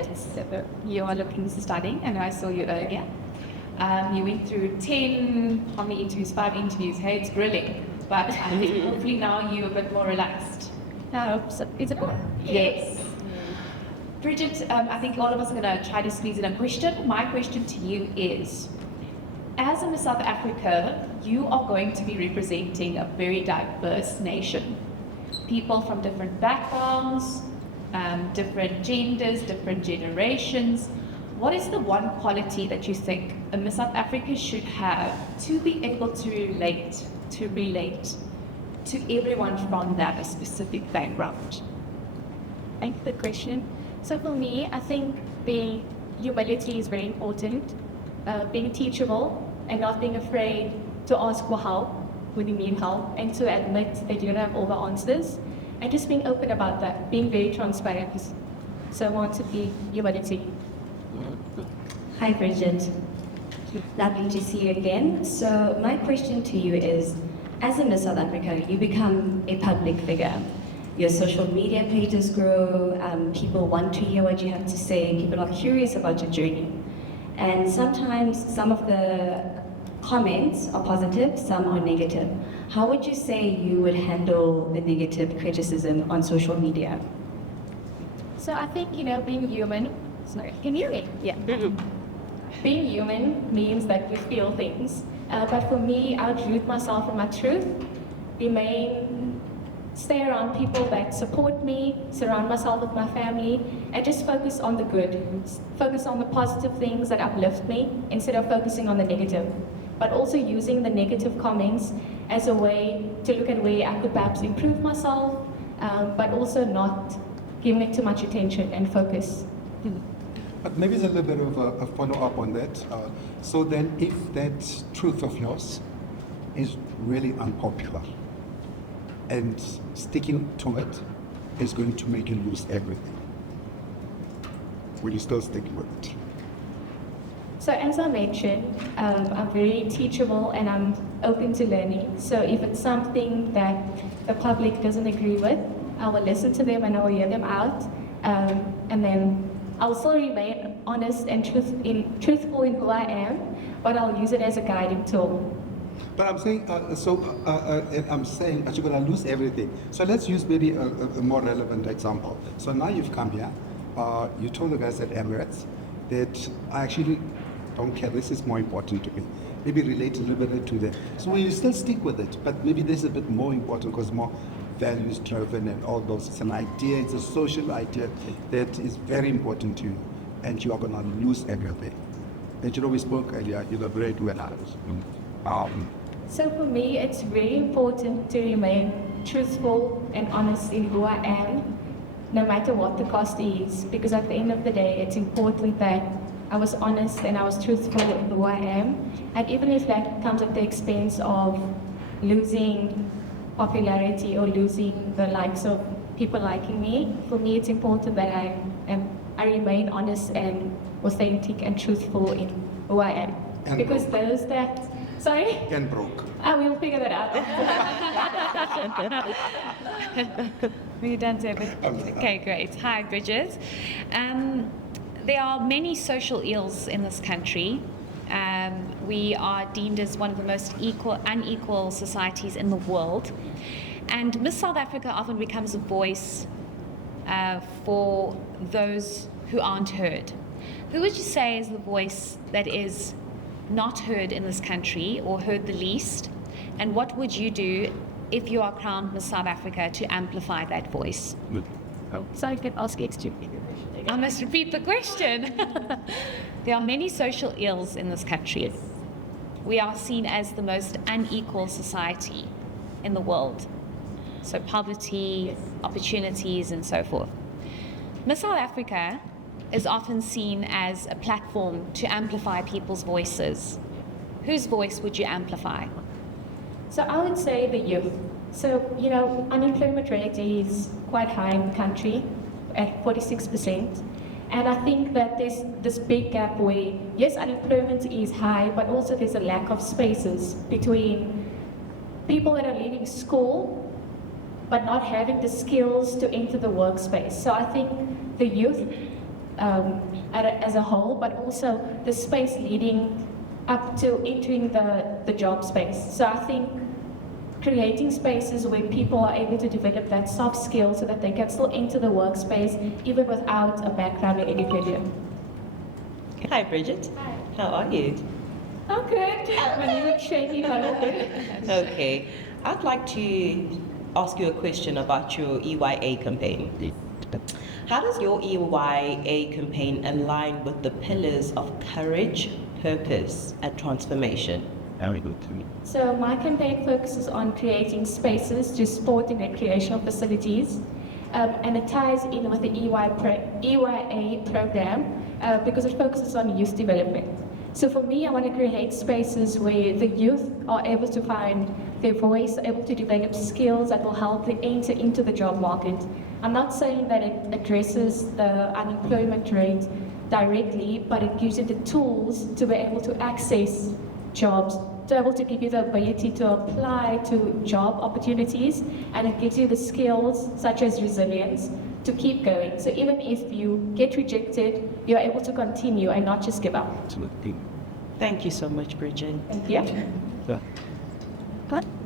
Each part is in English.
Bridget, you are looking to studying, and I saw you earlier. You went through 10, how many interviews? 5 interviews. Hey, it's grilling. But I think hopefully now you're a bit more relaxed. Is it on? Yes. Bridget, I think all of us are going to try to squeeze in a question. My question to you is, as a Miss South Africa, you are going to be representing a very diverse nation. People from different backgrounds, different genders, different generations. What is the one quality that you think a Miss South Africa should have to be able to relate to everyone from that specific background? Thank you for the question. So for me, I think being humility is very important. Being teachable and not being afraid to ask for help when you need help, and to admit that you don't have all the answers, and just being open about that, being very transparent. So I want to be humility. Hi Bridget, lovely to see you again. So my question to you is, as a Miss South Africa, you become a public figure. Your social media pages grow, people want to hear what you have to say, people are curious about your journey. And sometimes some of the comments are positive, some are negative. How would you say you would handle the negative criticism on social media? So I think, being human, sorry, can you hear me? Yeah. Being human means that we feel things. But for me, I would root myself in my truth, stay around people that support me, surround myself with my family, and just focus on the good. Focus on the positive things that uplift me instead of focusing on the negative. But also using the negative comments as a way to look at where I could perhaps improve myself, but also not giving it too much attention and focus. But maybe there's a little bit of a follow-up on that. So then if that truth of yours is really unpopular, and sticking to it is going to make you lose everything, will you still stick with it? So as I mentioned, I'm very teachable and I'm open to learning. So if it's something that the public doesn't agree with, I will listen to them and I will hear them out. And then I'll still remain honest and truthful in who I am, but I'll use it as a guiding tool. But I'm saying, I'm saying that you're going to lose everything. So let's use maybe a more relevant example. So now you've come here, you told the guys at Emirates that I actually don't care, this is more important to me. Maybe relate a little bit to that. So will you still stick with it, but maybe this is a bit more important because more values driven and all those. It's an idea, it's a social idea that is very important to you, and you are going to lose everything. And we spoke earlier, you great winners. So for me, it's very important to remain truthful and honest in who I am, no matter what the cost is, because at the end of the day, it's important that I was honest and I was truthful in who I am. And even if that comes at the expense of losing popularity or losing the likes of people liking me, for me it's important that I remain honest and authentic and truthful in who I am. And because broke. those that, sorry? And broke. We'll figure that out. We're done, David. Okay, great. Hi, Bridget. There are many social ills in this country. We are deemed as one of the most unequal societies in the world. And Miss South Africa often becomes a voice for those who aren't heard. Who would you say is the voice that is not heard in this country or heard the least? And what would you do if you are crowned Miss South Africa to amplify that voice? So I can ask extra. I must repeat the question. There are many social ills in this country. We are seen as the most unequal society in the world. So poverty, opportunities, and so forth. Miss South Africa is often seen as a platform to amplify people's voices. Whose voice would you amplify? So I would say the youth. So, unemployment rate is quite high in the country, at 46%. And I think that there's this big gap where, yes, unemployment is high, but also there's a lack of spaces between people that are leaving school but not having the skills to enter the workspace. So I think the youth as a whole, but also the space leading up to entering the job space. So I think creating spaces where people are able to develop that soft skill so that they can still enter the workspace even without a background in education. Hi, Bridget. Hi. How are you? Oh, good. I'm really shaking a little bit. Okay. I'd like to ask you a question about your EYA campaign. How does your EYA campaign align with the pillars of courage, purpose, and transformation? Very good. So my campaign focuses on creating spaces to sport and recreational facilities, and it ties in with the EYA program because it focuses on youth development. So for me, I want to create spaces where the youth are able to find their voice, able to develop skills that will help them enter into the job market. I'm not saying that it addresses the unemployment rate directly, but it gives you the tools to be able to access jobs, to be able to give you the ability to apply to job opportunities, and it gives you the skills such as resilience to keep going. So even if you get rejected, you're able to continue and not just give up. Absolutely. Thank you so much, Bridget. Thank you. Yeah.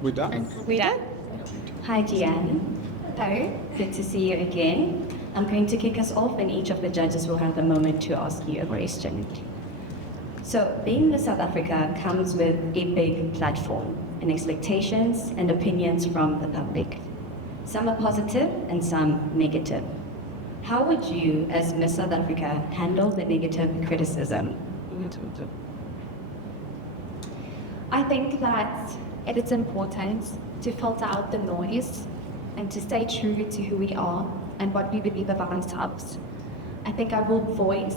We're done. We done? Hi, Deanne. Hello, good to see you again. I'm going to kick us off, and each of the judges will have a moment to ask you a question. So, being Miss South Africa comes with a big platform and expectations and opinions from the public. Some are positive and some negative. How would you, as Miss South Africa, handle the negative criticism? I think that it is important to filter out the noise and to stay true to who we are and what we believe about ourselves. I think I will voice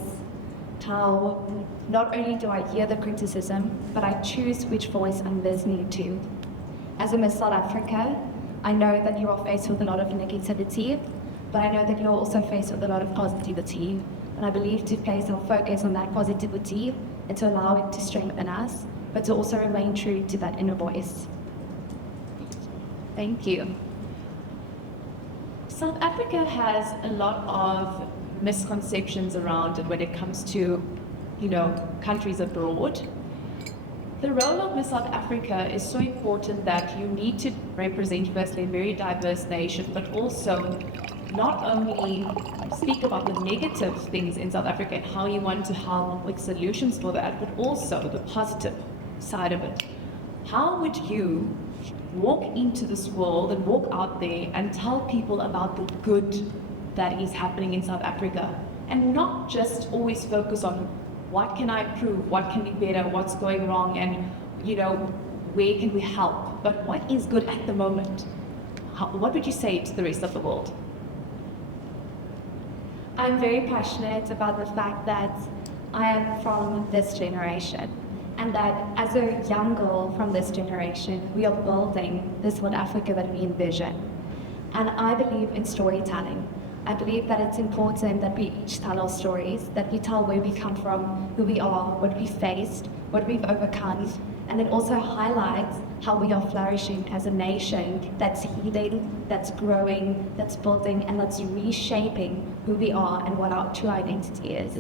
how not only do I hear the criticism, but I choose which voice I'm listening to. As a Miss South Africa, I know that you are faced with a lot of negativity, but I know that you're also faced with a lot of positivity. And I believe to place our focus on that positivity and to allow it to strengthen us, but to also remain true to that inner voice. Thank you. South Africa has a lot of misconceptions around it when it comes to, countries abroad. The role of Miss South Africa is so important that you need to represent firstly a very diverse nation, but also not only speak about the negative things in South Africa and how you want to help with solutions for that, but also the positive side of it. How would you walk into this world and walk out there and tell people about the good that is happening in South Africa, and not just always focus on what can I improve, what can be better, what's going wrong, and where can we help, but what is good at the moment? What would you say to the rest of the world? I'm very passionate about the fact that I am from this generation, and that as a young girl from this generation, we are building this South Africa that we envision. And I believe in storytelling. I believe that it's important that we each tell our stories, that we tell where we come from, who we are, what we faced, what we've overcome, and then also highlight how we are flourishing as a nation that's healing, that's growing, that's building, and that's reshaping who we are and what our true identity is.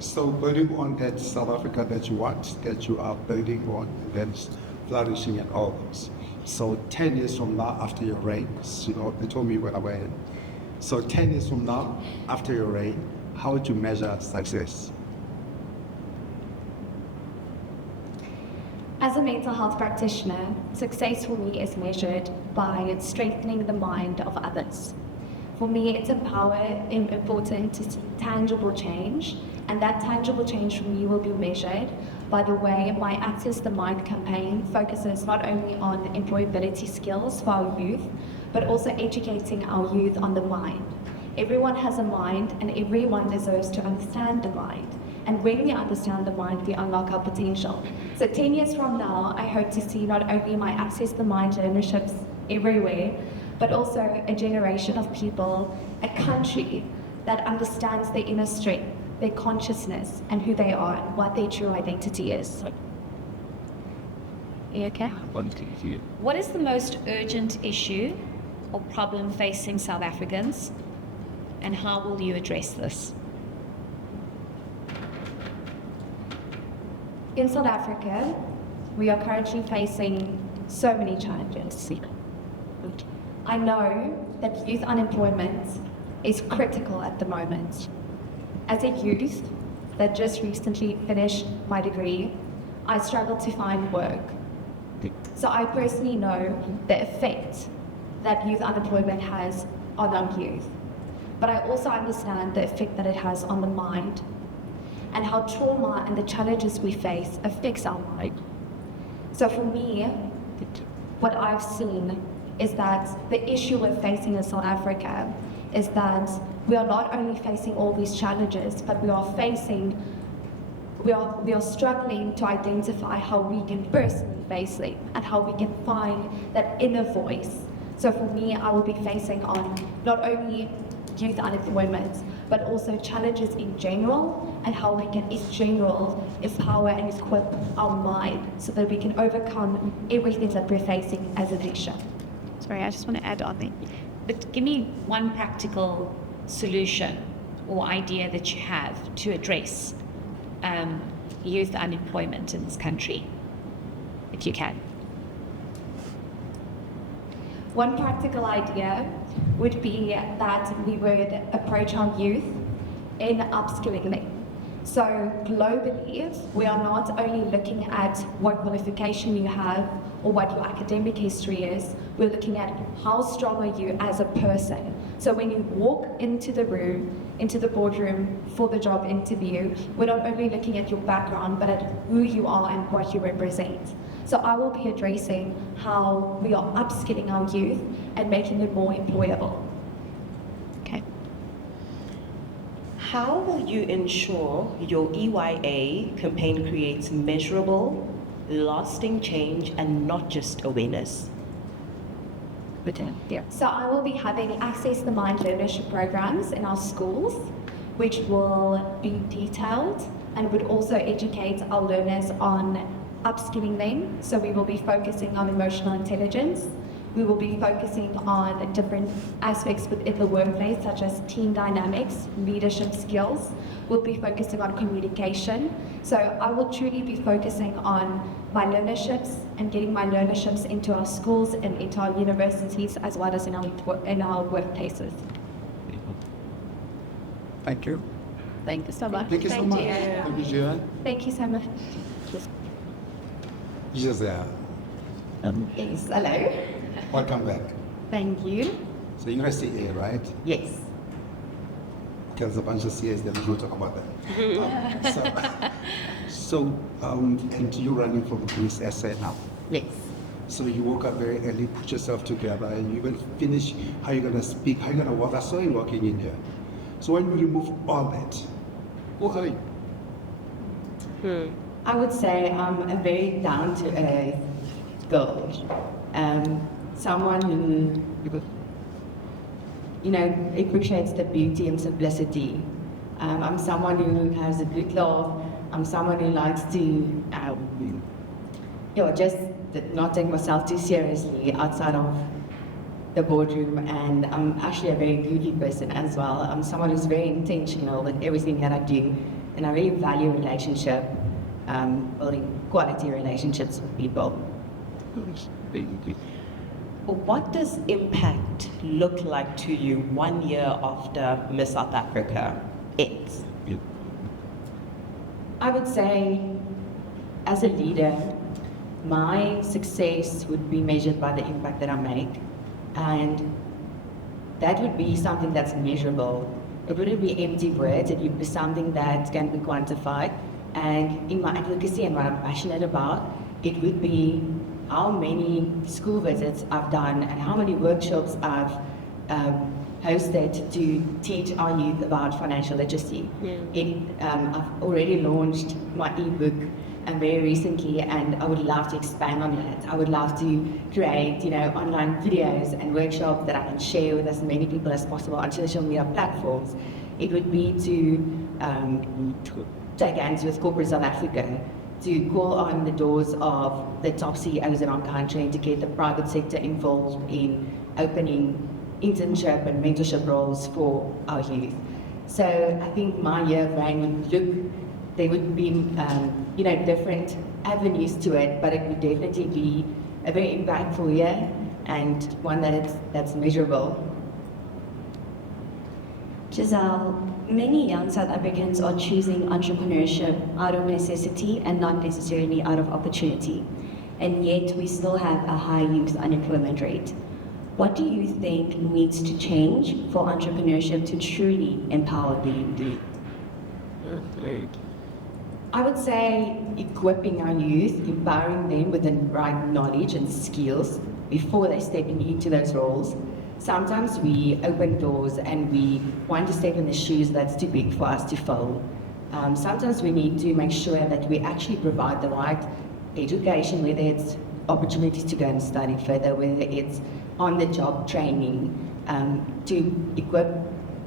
So building on that South Africa that you want, that you are building on, that's flourishing and all those. So 10 years from now, after your reign, they told me when I went in. So 10 years from now, after your reign, how would you measure success? As a mental health practitioner, success for me is measured by strengthening the mind of others. For me, it's important to see tangible change, and that tangible change for me will be measured by the way my Access the Mind campaign focuses not only on employability skills for our youth, but also educating our youth on the mind. Everyone has a mind, and everyone deserves to understand the mind. And when we understand the mind, we unlock our potential. So 10 years from now, I hope to see not only my Access the Mind learnerships everywhere, but also a generation of people, a country that understands their inner strength, their consciousness, and who they are, and what their true identity is. Are you okay? What is the most urgent issue or problem facing South Africans? and how will you address this? In South Africa, we are currently facing so many challenges. I know that youth unemployment is critical at the moment. As a youth that just recently finished my degree, I struggle to find work. So I personally know the effect that youth unemployment has on young youth. But I also understand the effect that it has on the mind and how trauma and the challenges we face affects our mind. So for me, what I've seen is that the issue we're facing in South Africa is that we are not only facing all these challenges, but we are struggling to identify how we can personally face it and how we can find that inner voice. So for me, I will be facing on not only youth unemployment, but also challenges in general and how we can in general empower and equip our mind so that we can overcome everything that we're facing as a nation. Sorry, I just want to add on there. But give me one practical solution or idea that you have to address youth unemployment in this country, if you can. One practical idea would be that we would approach our youth in upskilling them. So globally, we are not only looking at what qualification you have or what your academic history is, we're looking at how strong are you as a person. So when you walk into the room, into the boardroom for the job interview, we're not only looking at your background, but at who you are and what you represent. So I will be addressing how we are upskilling our youth and making it more employable. Okay. How will you ensure your EYA campaign creates measurable, lasting change and not just awareness? So I will be having Access the Mind learnership programs in our schools, which will be detailed and would also educate our learners on upskilling them. So we will be focusing on emotional intelligence. We will be focusing on different aspects within the workplace, such as team dynamics, leadership skills. We'll be focusing on communication. So I will truly be focusing on my learnerships and getting my learnerships into our schools and into our universities, as well as in our workplaces. Thank you. Thank you so much. Thank you so much. Thank you, Joanne. Thank you so much. Giselle, Yes, hello. welcome back. Thank you. So you're a CA, right? Yes. Okay, there's a bunch of CAs that we'll talk about that. And you're running for the police SA now. Yes. So you woke up very early, put yourself together, and you will finish how you're gonna speak, how you're gonna walk. I saw you walking in here. So when you remove all that, what are you? I would say I'm a very down-to-earth girl. Someone who, appreciates the beauty and simplicity. I'm someone who has a good laugh. I'm someone who likes to, just not take myself too seriously outside of the boardroom. And I'm actually a very goofy person as well. I'm someone who's very intentional with everything that I do. And I really value relationship, building quality relationships with people. What does impact look like to you 1 year after Miss South Africa ends? I would say, as a leader, my success would be measured by the impact that I make. And that would be something that's measurable. It wouldn't be empty words, it would be something that can be quantified. And in my advocacy and what I'm passionate about, it would be how many school visits I've done and how many workshops I've hosted to teach our youth about financial literacy. I've already launched my ebook very recently, and I would love to expand on that. I would love to create, online videos and workshops that I can share with as many people as possible on social media platforms. It would be to take hands with corporate South Africa, to call on the doors of the top CEOs in our country and to get the private sector involved in opening internship and mentorship roles for our youth. So I think my year of RAIN would look, there would be different avenues to it, but it would definitely be a very impactful year and one that's measurable. Giselle, many young South Africans are choosing entrepreneurship out of necessity and not necessarily out of opportunity. And yet we still have a high youth unemployment rate. What do you think needs to change for entrepreneurship to truly empower the youth? I would say equipping our youth, empowering them with the right knowledge and skills before they step into those roles. Sometimes we open doors and we want to step in the shoes that's too big for us to fill. Sometimes we need to make sure that we actually provide the right education, whether it's opportunities to go and study further, whether it's on-the-job training, to equip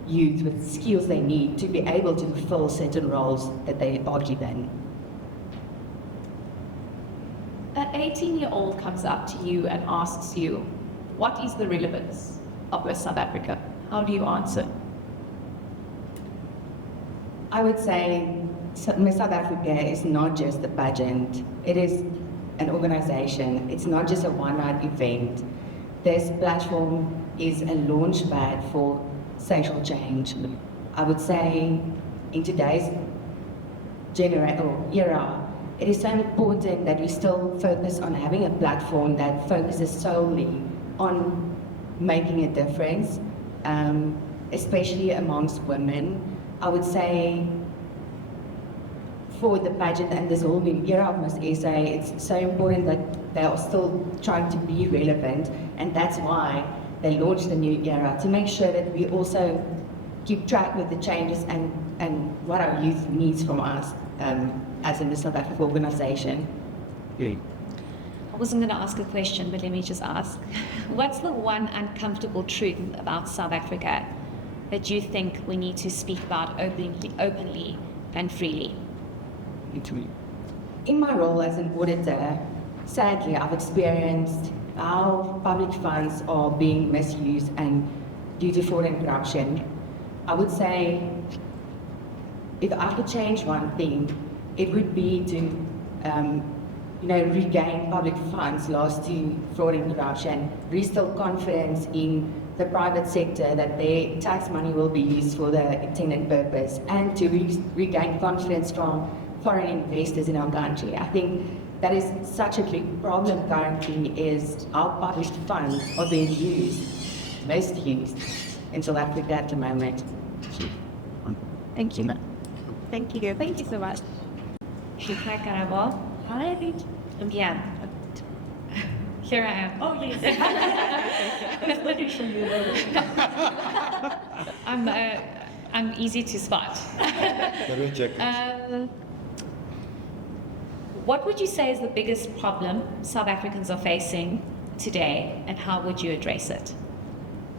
youth with skills they need to be able to fulfill certain roles that they are given. An 18-year-old comes up to you and asks you, what is the relevance of West South Africa? How do you answer? I would say Miss South Africa is not just a pageant, it is an organization. It's not just a one-night event. This platform is a launch pad for social change. I would say in today's era, it is so important that we still focus on having a platform that focuses solely on making a difference, especially amongst women. I would say for the pageant and this whole new era of Miss SA, it's so important that they are still trying to be relevant, and that's why they launched the new era, to make sure that we also keep track with the changes and what our youth needs from us as in the South Africa organization. I wasn't going to ask a question, but let me just ask. What's the one uncomfortable truth about South Africa that you think we need to speak about openly and freely? In my role as an auditor, sadly, I've experienced how public funds are being misused and due to fraud and corruption. I would say, if I could change one thing, it would be to regain public funds lost to fraud and corruption, restore confidence in the private sector that their tax money will be used for the intended purpose, and to regain confidence from foreign investors in our country. I think that is such a big problem currently, is how public funds are being misused in South Africa at the moment. Thank you. Thank you. Thank you so much. Hi, Karabo. Hi. Yeah. Here I am. Oh, yes. I'm easy to spot. What would you say is the biggest problem South Africans are facing today, and how would you address it?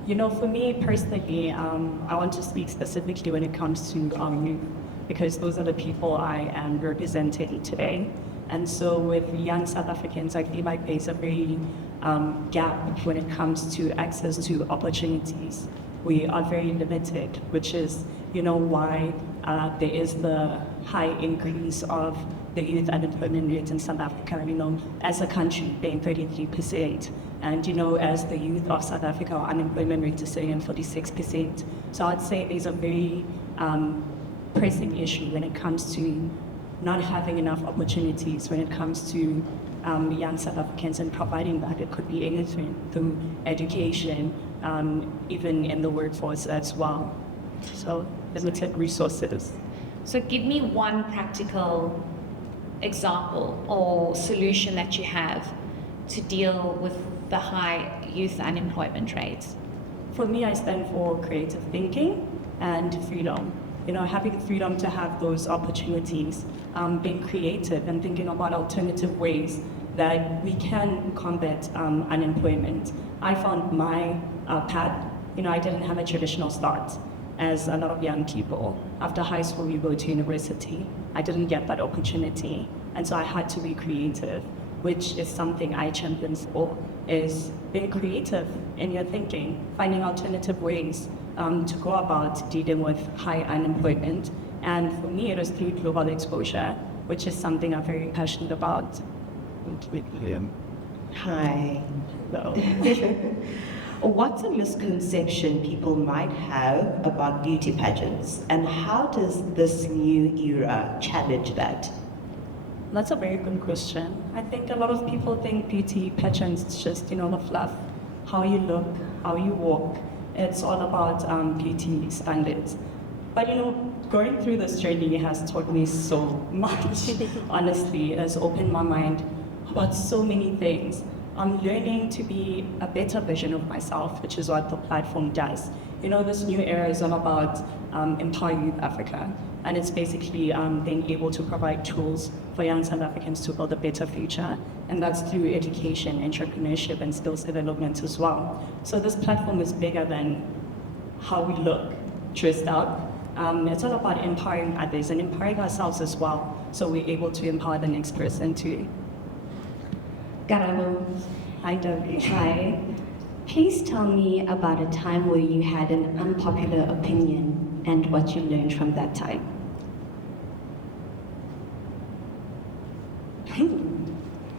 You know, for me personally, I want to speak specifically when it comes to youth, because those are the people I am representing today. And so with young South Africans, I feel like there's a very gap when it comes to access to opportunities. We are very limited, which is, why there is the high increase of the youth unemployment rate in South Africa, as a country being 33%. And, as the youth of South Africa, our unemployment rate is sitting at 46%. So I'd say there's a very pressing issue when it comes to not having enough opportunities when it comes to young South Africans, and providing that. It could be anything through education, even in the workforce as well. So limited resources. So give me one practical example or solution that you have to deal with the high youth unemployment rates. For me, I stand for creative thinking and freedom. Having the freedom to have those opportunities, being creative and thinking about alternative ways that we can combat unemployment. I found my path, I didn't have a traditional start as a lot of young people. After high school, you go to university. I didn't get that opportunity, and so I had to be creative. which is something I champion for, is being creative in your thinking, finding alternative ways to go about dealing with high unemployment. And for me, it was through global exposure, which is something I'm very passionate about. Hi. Hello. What's a misconception people might have about beauty pageants, and how does this new era challenge that? That's a very good question. I think a lot of people think beauty pageants is just, the fluff, how you look, how you walk. It's all about beauty standards. But going through this journey has taught me so much. Honestly, it has opened my mind about so many things. I'm learning to be a better version of myself, which is what the platform does. This new era is all about Empower Youth Africa, and it's basically being able to provide tools for young South Africans to build a better future, and that's through education, entrepreneurship, and skills development as well. So this platform is bigger than how we look dressed up. It's all about empowering others and empowering ourselves as well, so we're able to empower the next person too. Karabo, Hi, Debbie. hi. Please tell me about a time where you had an unpopular opinion and what you learned from that time.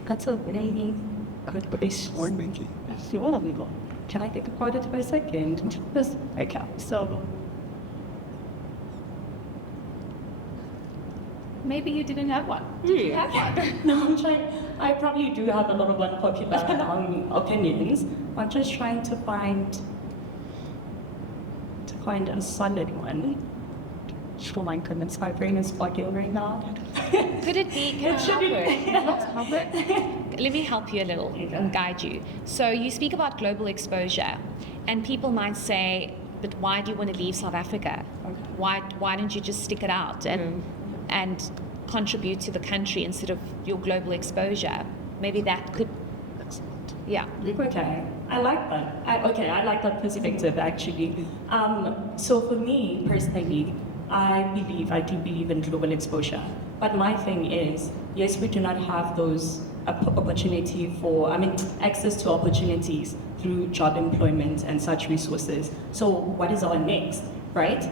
That's a very good question. Can I think about it for a second? Okay, so Maybe you didn't have one. Did you have one? no, I'm trying. I probably do have a lot of unpopular opinions. I'm just trying to find a solid one. Oh my goodness, my brain is bugging right now. Could it be? Can I help it? Let me help you a little and guide you. So you speak about global exposure, and people might say, "But why do you want to leave South Africa? Why don't you just stick it out and contribute to the country instead of your global exposure?" Maybe that could. Yeah. Okay, I like that. I like that perspective actually. So for me personally, I do believe in global exposure. But my thing is, yes, we do not have those access to opportunities through job employment and such resources. So what is our next, right?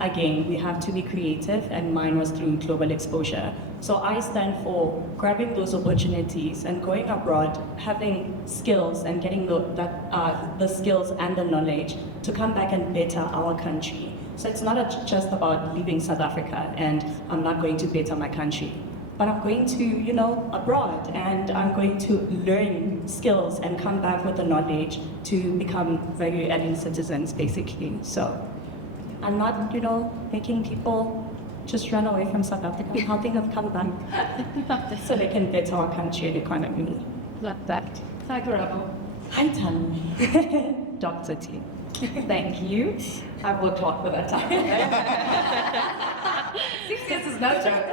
Again, we have to be creative, and mine was through global exposure. So I stand for grabbing those opportunities and going abroad, having skills and getting the skills and the knowledge to come back and better our country. So it's not just about leaving South Africa and I'm not going to better my country, but I'm going to, abroad, and I'm going to learn skills and come back with the knowledge to become value-adding citizens, basically. So I'm not, making people just run away from South Africa. I'm helping them come back so they can better our country and economy. Love that. Hi, Karabo. Hi, Tammy. Dr. T. Thank you. I will talk for that time. 6 years is no joke.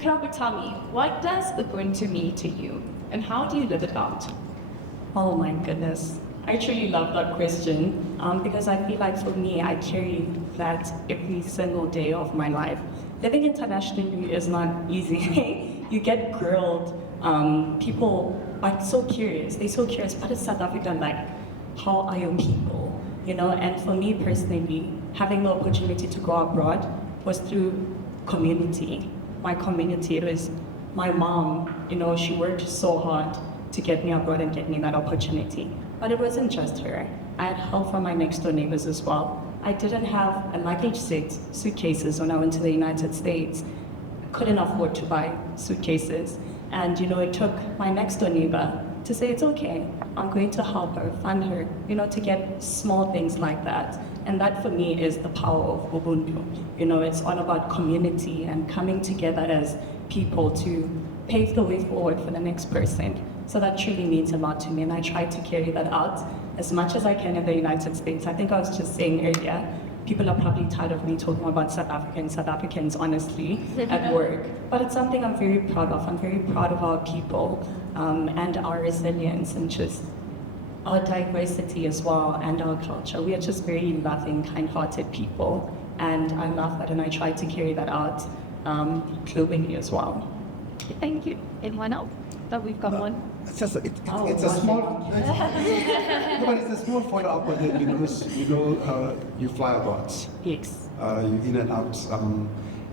Karabo, tell me, what does Ubuntu mean to you, and how do you live it out? Oh my goodness. I truly love that question because I feel like for me, I carry that every single day of my life. Living internationally is not easy. You get grilled. People are so curious. They're so curious. What is South Africa like? How are your people? And for me personally, having the opportunity to go abroad was through community. My community, it was my mom. She worked so hard to get me abroad and get me that opportunity. But it wasn't just her. I had help from my next door neighbors as well. I didn't have a luggage set, suitcases when I went to the United States. Couldn't afford to buy suitcases. And it took my next door neighbor to say, it's okay, I'm going to help her, fund her, to get small things like that. And that for me is the power of Ubuntu. It's all about community and coming together as people to pave the way forward for the next person. So that truly means a lot to me, and I try to carry that out as much as I can in the United States. I think I was just saying earlier, people are probably tired of me talking about South Africans, honestly, at work. But it's something I'm very proud of. I'm very proud of our people and our resilience and just our diversity as well and our culture. We are just very loving, kind-hearted people. And I love that, and I try to carry that out globally as well. Thank you. Anyone else? But we've got one. It's just it's a small. No, but it's a small follow-up on it because you fly a lot. Yes. You in and out.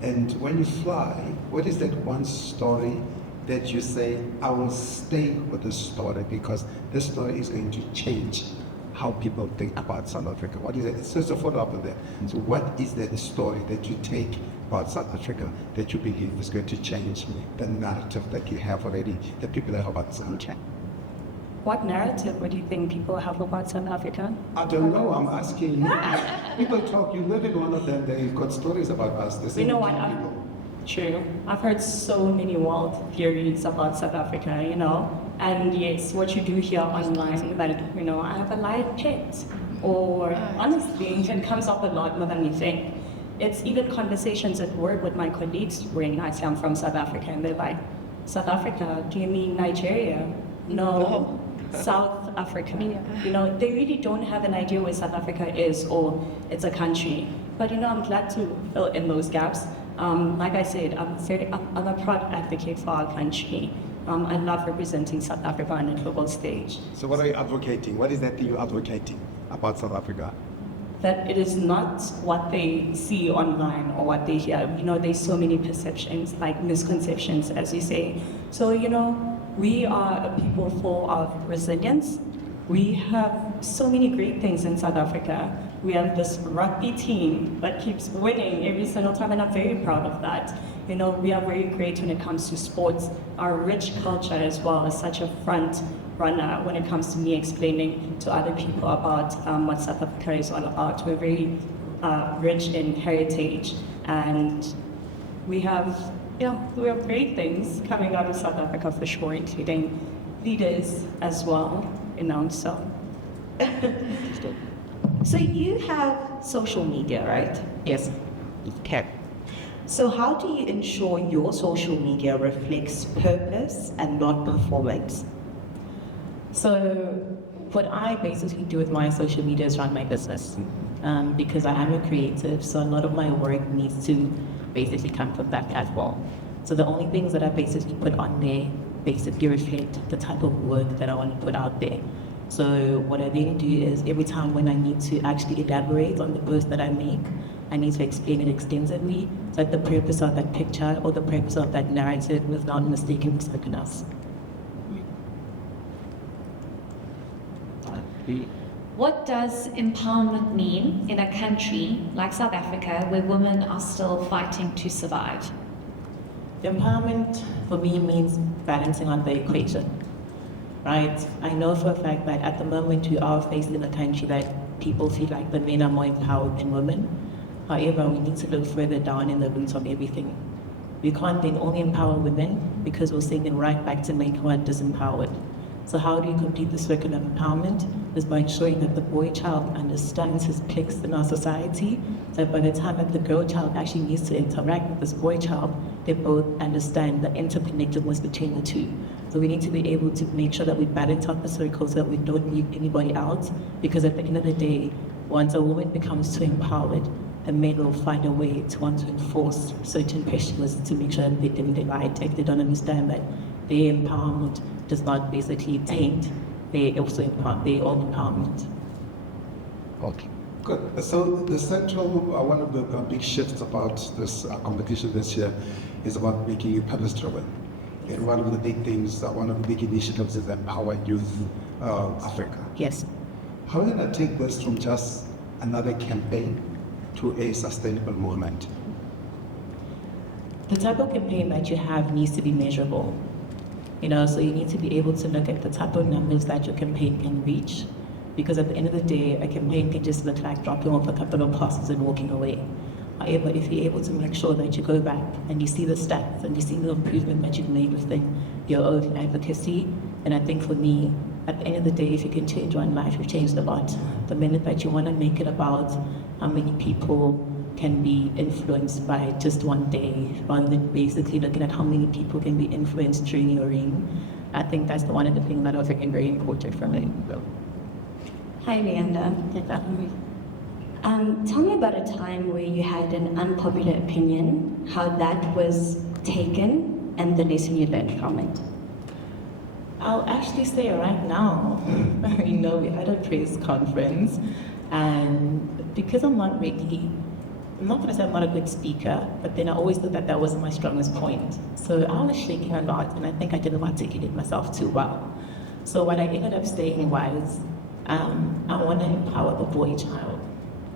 And when you fly, what is that one story that you say, I will stay with this story because this story is going to change how people think about South Africa? What is it? It's just a follow-up on that. So what is that story that you take about South Africa that you believe is going to change the narrative that you have already, that people have about South Africa? What narrative would you think people have about South Africa? I don't know, I'm asking you. People talk, you live in one of them, they've got stories about us. The You same know what? people. True. I've heard so many wild theories about South Africa, And yes, what you do here online, that, I have a live pet. Or honestly, it comes up a lot more than you think. It's even conversations at work with my colleagues when I say I'm from South Africa, and they're like, South Africa, do you mean Nigeria? No, South Africa. They really don't have an idea where South Africa is or it's a country. But I'm glad to fill in those gaps. Like I said, I'm a proud advocate for our country. I love representing South Africa on a global stage. So what are you advocating? What is that thing you're advocating about South Africa? That it is not what they see online or what they hear. There's so many perceptions, like misconceptions, as you say. So, we are a people full of resilience. We have so many great things in South Africa. We have this rugby team that keeps winning every single time, and I'm very proud of that. We are very great when it comes to sports. Our rich culture as well is such a front runner when it comes to me explaining to other people about what South Africa is all about. We're very rich in heritage, and we have great things coming out of South Africa for sure, including leaders as well, so. So you have social media, right? Yes. Okay. So how do you ensure your social media reflects purpose and not performance? So what I basically do with my social media is run my business. Because I am a creative, so a lot of my work needs to basically come from that as well. So the only things that I basically put on there basically reflect the type of work that I want to put out there. So what I then do is every time when I need to actually elaborate on the post that I make, I need to explain it extensively so that the purpose of that picture or the purpose of that narrative was not mistakenly spoken of. What does empowerment mean in a country like South Africa where women are still fighting to survive? Empowerment for me means balancing on the equation, right? I know for a fact that at the moment we are facing a country that people feel like the men are more empowered than women. However, we need to look further down in the roots of everything. We can't then only empower women because we're sending right back to men who are disempowered. So how do you complete the circle of empowerment? Is by ensuring that the boy child understands his place in our society, so by the time that the girl child actually needs to interact with this boy child, they both understand the interconnectedness between the two. So we need to be able to make sure that we balance out the circles so that we don't leave anybody out, because at the end of the day, once a woman becomes too empowered, the men will find a way to want to enforce certain pressures to make sure that they do the right if they don't understand that their empowerment does not basically taint their own empowerment. Okay, good. So the central, one of the big shifts about this competition this year is about making it purpose-driven. And one of the big things, one of the big initiatives is Empower Youth Africa. Yes. How do I take this from just another campaign to a sustainable movement? The type of campaign that you have needs to be measurable. So you need to be able to look at the type of numbers that your campaign can reach, because at the end of the day, a campaign can just look like dropping off a couple of passes and walking away. However, if you're able to make sure that you go back and you see the stats and you see the improvement that you've made within your own advocacy, and I think for me, at the end of the day, if you can change one life, you've changed a lot. The minute that you want to make it about how many people can be influenced by just one day, rather than basically looking at how many people can be influenced during your reign, I think that's one of the things that was very important for me. Hi, Leander. Tell me about a time where you had an unpopular opinion, how that was taken, and the lesson you learned from it? I'll actually say right now, we had a press conference, and because I'm not going to say I'm not a good speaker, but then I always thought that that wasn't my strongest point. So I was shaking a lot, and I think I didn't articulate myself too well. So what I ended up saying was, I want to empower the boy child,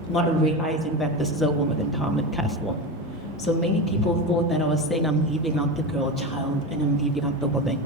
not realizing that this is a woman empowerment platform. So many people thought that I was saying I'm leaving out the girl child and I'm leaving out the woman.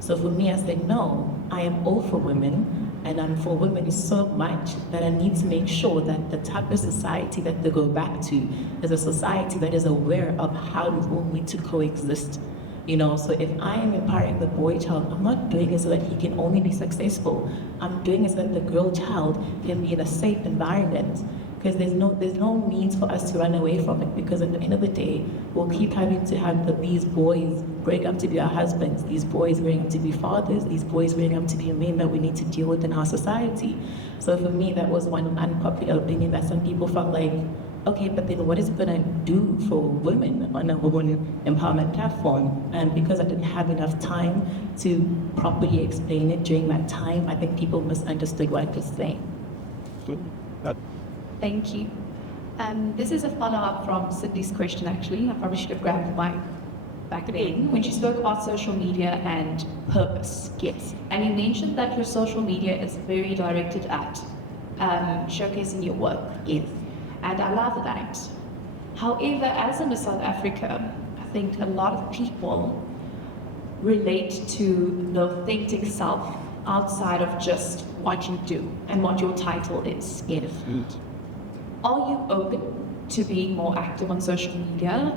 So for me, I said, no, I am all for women, and I'm for women so much that I need to make sure that the type of society that they go back to is a society that is aware of how we need to coexist. So if I am empowering the boy child, I'm not doing it so that he can only be successful. I'm doing it so that the girl child can be in a safe environment. Because there's no means for us to run away from it, because at the end of the day, we'll keep having to have these boys growing up to be our husbands, these boys growing up to be fathers, these boys growing up to be men that we need to deal with in our society. So for me, that was one unpopular opinion that some people felt like, okay, but then what is it gonna do for women on a women empowerment platform? And because I didn't have enough time to properly explain it during that time, I think people misunderstood what I was saying. Thank you. This is a follow-up from Sydney's question, actually. I probably should have grabbed the mic back then. When you spoke about social media and purpose, yes. And you mentioned that your social media is very directed at showcasing your work, yes. And I love that. However, as a Miss South Africa, I think a lot of people relate to the authentic self outside of just what you do and what your title is. Yes. Are you open to being more active on social media?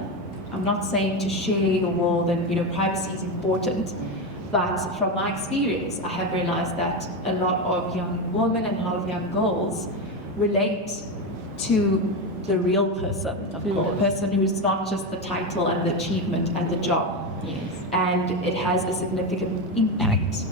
I'm not saying to share your world and privacy is important, but from my experience, I have realized that a lot of young women and a lot of young girls relate to the real person, the person who's not just the title and the achievement and the job. Yes. And it has a significant impact.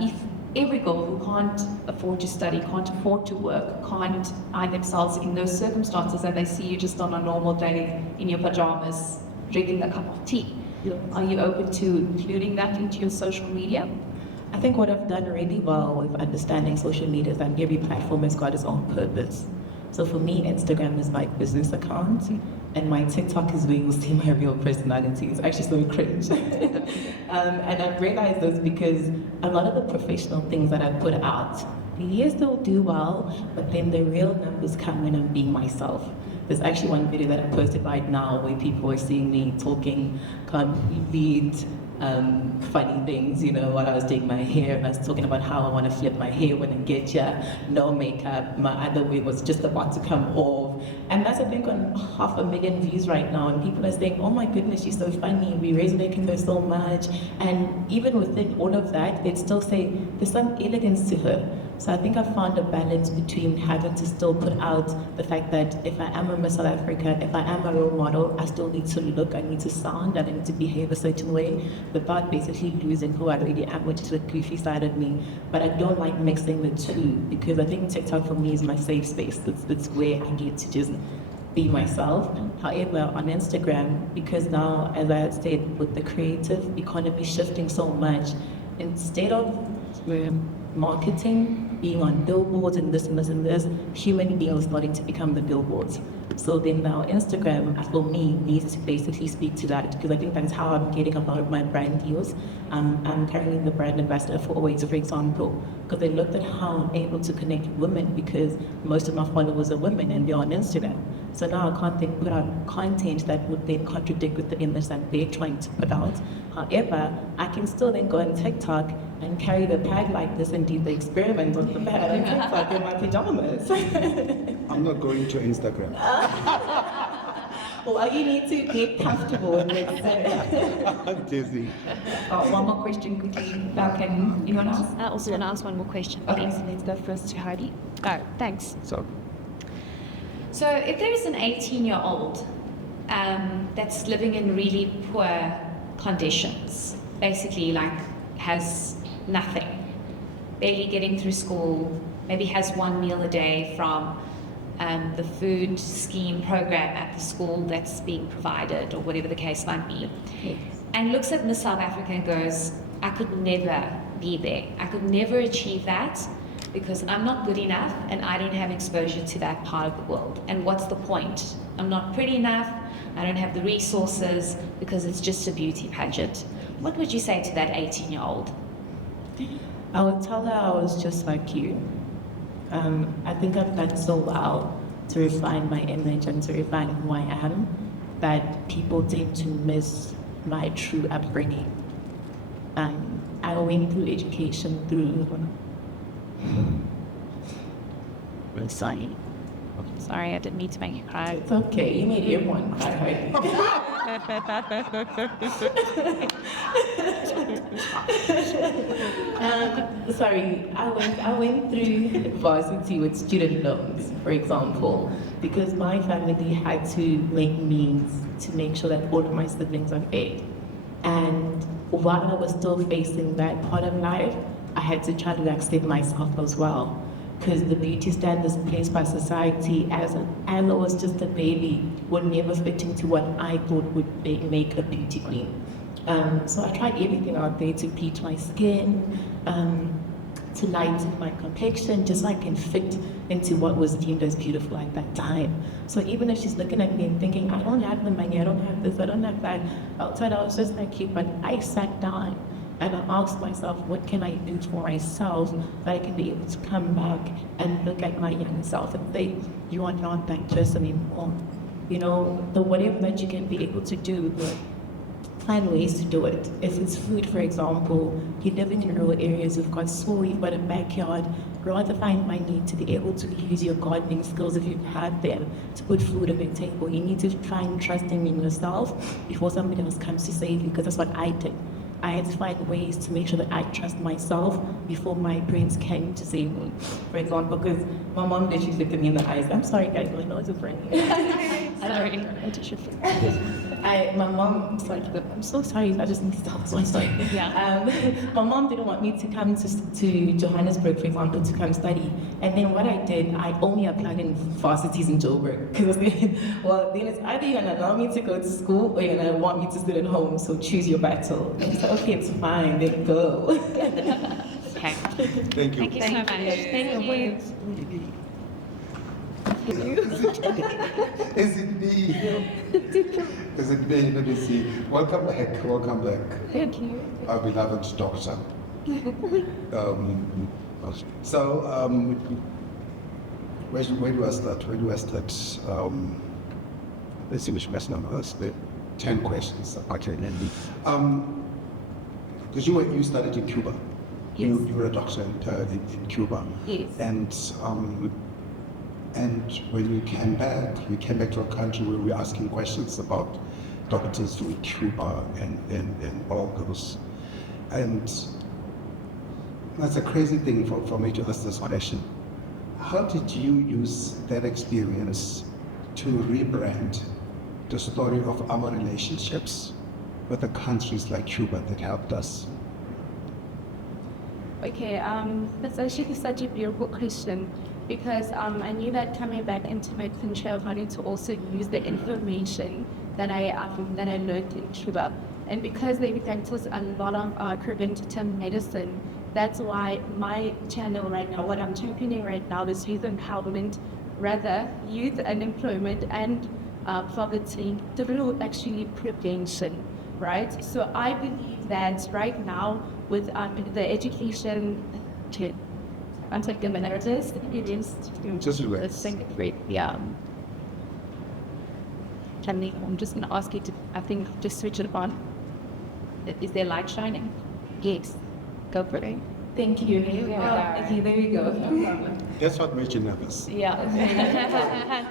If every girl who can't afford to study, can't afford to work, can't find themselves in those circumstances, and they see you just on a normal day in your pajamas, drinking a cup of tea, are you open to including that into your social media? I think what I've done really well with understanding social media is that every platform has got its own purpose. So for me, Instagram is my business account, and my TikTok is where you'll see my real personality. It's actually so cringe. And I've realized this because a lot of the professional things that I put out, yes, they'll do well, but then the real numbers come when I'm being myself. There's actually one video that I posted right now where people are seeing me talking complete funny things, while I was doing my hair, and I was talking about how I want to flip my hair when I get here, no makeup, my other wig was just about to come off, and that's I think on 500,000 views right now, and people are saying, oh my goodness, she's so funny, we resonate with her so much, and even within all of that, they'd still say there's some elegance to her. So I think I found a balance between having to still put out the fact that if I am a Miss South Africa, if I am a role model, I still need to look, I need to sound, and I need to behave a certain way without basically losing who I really am, which is the goofy side of me. But I don't like mixing the two, because I think TikTok for me is my safe space. It's where I get to just be myself. However, on Instagram, because now, as I said, with the creative economy shifting so much, instead of marketing, being on billboards and this and this and this, human beings starting to become the billboards. So then now Instagram, for me, needs to basically speak to that, because I think that's how I'm getting a lot of my brand deals. I'm currently the brand ambassador for Always, for example, because they looked at how I'm able to connect with women, because most of my followers are women and they're on Instagram. So now I can't then put out content that would then contradict with the image that they're trying to put out. However, I can still then go on TikTok and carry the pad like this and do the experiment on the pad on TikTok in my pajamas. I'm not going to Instagram. Well, you need to get comfortable with it. Dizzy. One more question quickly. Now, can anyone else? I also want to ask one more question, Okay, please. so let's go first to Heidi. Oh, thanks. So, So if there is an 18-year-old that's living in really poor conditions, basically like has nothing, barely getting through school, maybe has one meal a day from the food scheme program at the school that's being provided, or whatever the case might be. Yes. and looks at Miss South Africa and goes, I could never be there. I could never achieve that because I'm not good enough and I don't have exposure to that part of the world. And what's the point? I'm not pretty enough, I don't have the resources because it's just a beauty pageant. What would you say to that 18-year-old? I would tell her I was just like you. I think I've done so well to refine my image and to refine who I am that people tend to miss my true upbringing. I went through education through. Sorry, I didn't mean to make you cry. It's okay, you made everyone cry. Sorry, I went through varsity with student loans, for example, because my family had to make means to make sure that all of my siblings are paid. And while I was still facing that part of life, I had to try to accept myself as well. Because the beauty standards placed by society as I was just a baby would never fit into what I thought would make a beauty queen. So I tried everything out there to bleach my skin, to lighten my complexion, just so I can fit into what was deemed as beautiful at that time. So even if she's looking at me and thinking, I don't have the money, I don't have this, I don't have that, outside I was just like you, but I sat down and I asked myself, what can I do for myself that I can be able to come back and look at my young self and say, you are not that person anymore. You know, the whatever that you can be able to do, find ways to do it. If it's food, for example, you live in rural areas, you've got soil, you've got a backyard, rather find money to be able to use your gardening skills if you've had them to put food on the table. You need to try and trust in yourself before somebody else comes to save you, because that's what I did. I had to find ways to make sure that I trust myself before my parents came to save me. For example, because my mom literally looked at me in the eyes. I'm sorry, guys, I know it's a friend. Sorry. My mom was like, I'm so sorry, I just need to tell this one story. Yeah. My mom didn't want me to come to Johannesburg, for example, to come study. And then what I did, I only applied in varsities in Joburg. Because well, then it's either you're going to allow me to go to school or you're going to want me to sit at home, so choose your battle. And I said, okay, it's fine, then go. Okay. Thank you. Thank you so much. Thank you. Is it me? Is it me? Let me see. Welcome back. Welcome back. Thank you. Our beloved doctor. Where do I start? Let's see which best number. That's the 10 questions. Okay. Because you studied in Cuba. Yes. You were a doctor in Cuba. Yes. And when you came back to a country where we were asking questions about doctors in Cuba and all those. And that's a crazy thing for me to ask this question. How did you use that experience to rebrand the story of our relationships with the countries like Cuba that helped us? Okay, that's actually such a beautiful question, because I knew that coming back into my country, I wanted to also use the information that I learned in Cuba. And because they practice a lot of preventative medicine, that's why my channel right now, what I'm championing right now, is youth empowerment, rather youth unemployment and poverty through actually prevention, right? So I believe that right now with the education, I'm taking the narrative, it is Just the relax. second grade, yeah. I'm just going to ask you to, I think, just switch it on. Is there light shining? Yes. Go for it. Thank you. Okay, there you go. No problem. Guess what made you nervous? Yeah.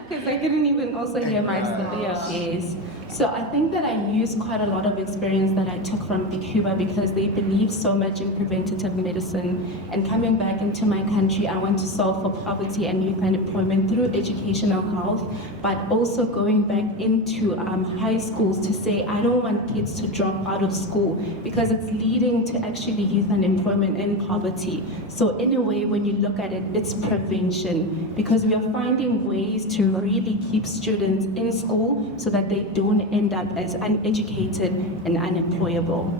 Because I couldn't even also hear myself. Yes. So I think that I used quite a lot of experience that I took from Cuba, because they believe so much in preventative medicine. And coming back into my country, I want to solve for poverty and youth unemployment through educational health, but also going back into high schools to say, I don't want kids to drop out of school, because it's leading to actually youth unemployment and poverty. So in a way, when you look at it, it's prevention, because we are finding ways to really keep students in school so that they don't want to end up as uneducated and unemployable.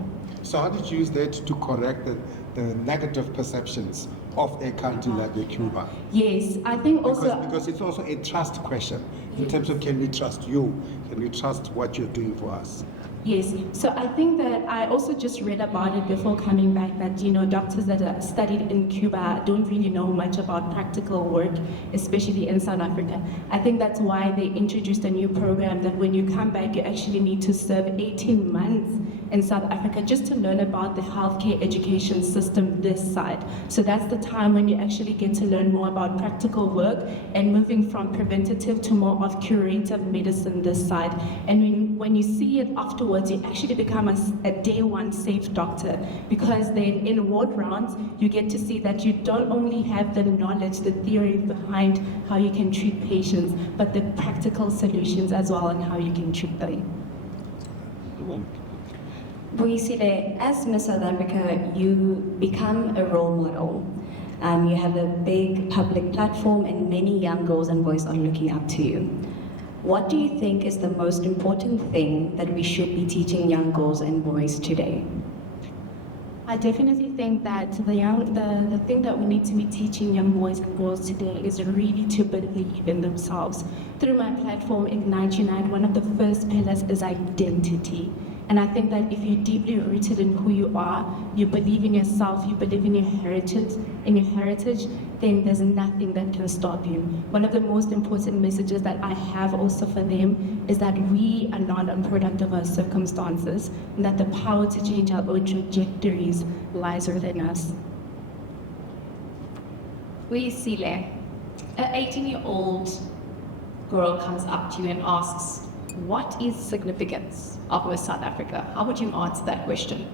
So how did you use that to correct the negative perceptions of a country like Cuba? Yes, I think also Because it's also a trust question in terms of, can we trust you? Can we trust what you're doing for us? Yes, so I think that I also just read about it before coming back that, doctors that are studied in Cuba don't really know much about practical work, especially in South Africa. I think that's why they introduced a new program that when you come back, you actually need to serve 18 months in South Africa just to learn about the healthcare education system this side. So that's the time when you actually get to learn more about practical work and moving from preventative to more of curative medicine this side. And when you see it afterwards, you actually become a day one safe doctor, because then in ward rounds, you get to see that you don't only have the knowledge, the theory behind how you can treat patients, but the practical solutions as well and how you can treat them. Boisile, as Miss South Africa, you become a role model. You have a big public platform and many young girls and boys are looking up to you. What do you think is the most important thing that we should be teaching young girls and boys today? I definitely think that the thing that we need to be teaching young boys and girls today is really to believe in themselves. Through my platform, Ignite Unite, one of the first pillars is identity. And I think that if you're deeply rooted in who you are, you believe in yourself, you believe in your heritage, then there's nothing that can stop you. One of the most important messages that I have also for them is that we are not a product of our circumstances, and that the power to change our own trajectories lies within us. Boisile, an 18-year-old girl comes up to you and asks, what is significance of Miss South Africa? How would you answer that question?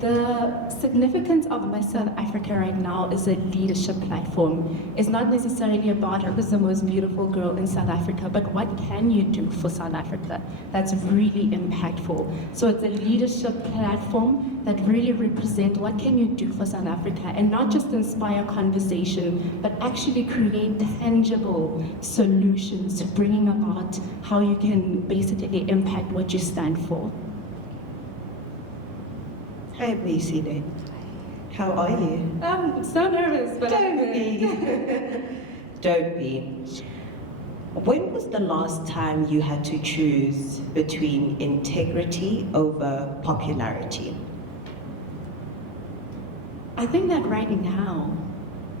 The significance of Miss South Africa right now is a leadership platform. It's not necessarily about who's the most beautiful girl in South Africa, but what can you do for South Africa that's really impactful. So it's a leadership platform that really represents what can you do for South Africa, and not just inspire conversation, but actually create tangible solutions, bringing about how you can basically impact what you stand for. Hi, Boisile. How are you? I'm so nervous, but Don't be. Don't be. When was the last time you had to choose between integrity over popularity? I think that right now,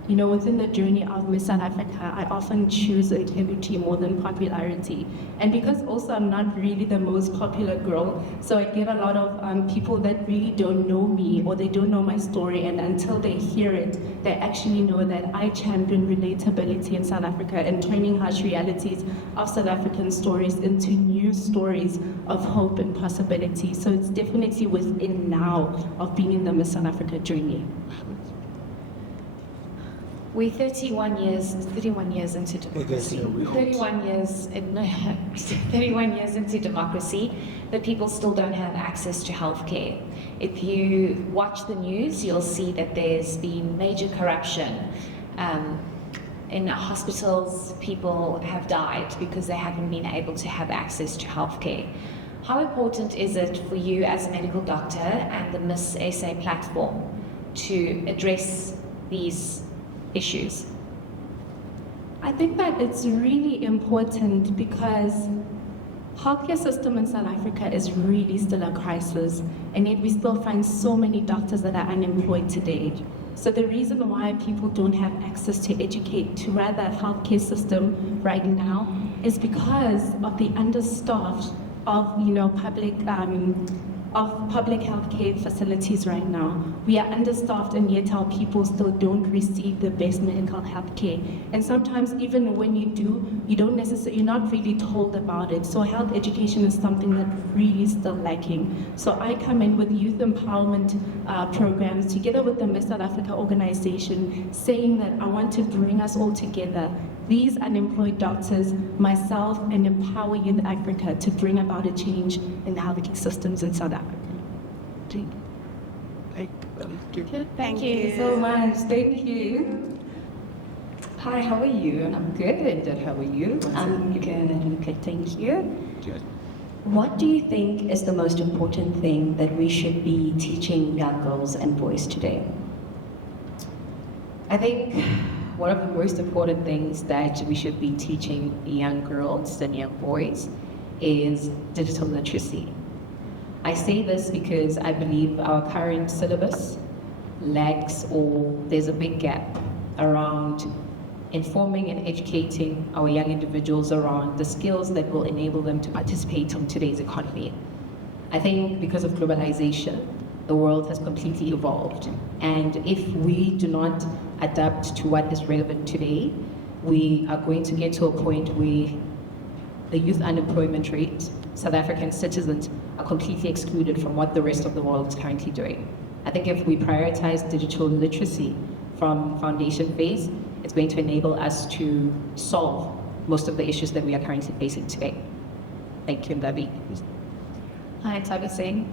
within the journey of Miss South Africa, I often choose integrity more than popularity. And because also I'm not really the most popular girl, so I get a lot of people that really don't know me, or they don't know my story, and until they hear it, they actually know that I champion relatability in South Africa and turning harsh realities of South African stories into new stories of hope and possibility. So it's definitely within now of being in the Miss South Africa journey. We're 31 years into democracy. 31 years into democracy, but people still don't have access to healthcare. If you watch the news, you'll see that there's been major corruption. In hospitals, people have died because they haven't been able to have access to healthcare. How important is it for you as a medical doctor and the Miss SA platform to address these issues? I think that it's really important because healthcare system in South Africa is really still a crisis, and yet we still find so many doctors that are unemployed today. So the reason why people don't have access to educate to rather healthcare system right now is because of the understaffed of public healthcare facilities right now. We are understaffed, and yet our people still don't receive the best medical healthcare. And sometimes even when you do, you're not really told about it. So health education is something that really is still lacking. So I come in with youth empowerment programs together with the Miss South Africa organization, saying that I want to bring us all together, these unemployed doctors, myself, and Empower Youth Africa, to bring about a change in the healthcare systems in South Africa. Thank you so much. Thank you. Hi, how are you? I'm good. How are you? I'm good. Okay, thank you. What do you think is the most important thing that we should be teaching young girls and boys today? I think one of the most important things that we should be teaching young girls and young boys is digital literacy. I say this because I believe our current syllabus lacks, or there's a big gap around informing and educating our young individuals around the skills that will enable them to participate in today's economy. I think because of globalization, the world has completely evolved. And if we do not adapt to what is relevant today, we are going to get to a point where the youth unemployment rate, South African citizens are completely excluded from what the rest of the world is currently doing. I think if we prioritize digital literacy from foundation phase, it's going to enable us to solve most of the issues that we are currently facing today. Thank you, David. Hi, Taiba Singh.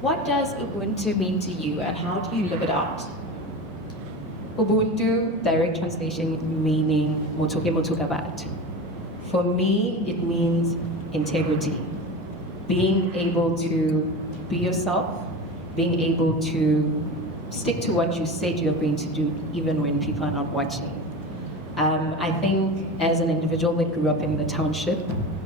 What does Ubuntu mean to you and how do you live it out? Ubuntu, direct translation meaning Motoke Motokabat. For me, it means integrity. Being able to be yourself, being able to stick to what you said you're going to do even when people are not watching. I think as an individual that grew up in the township,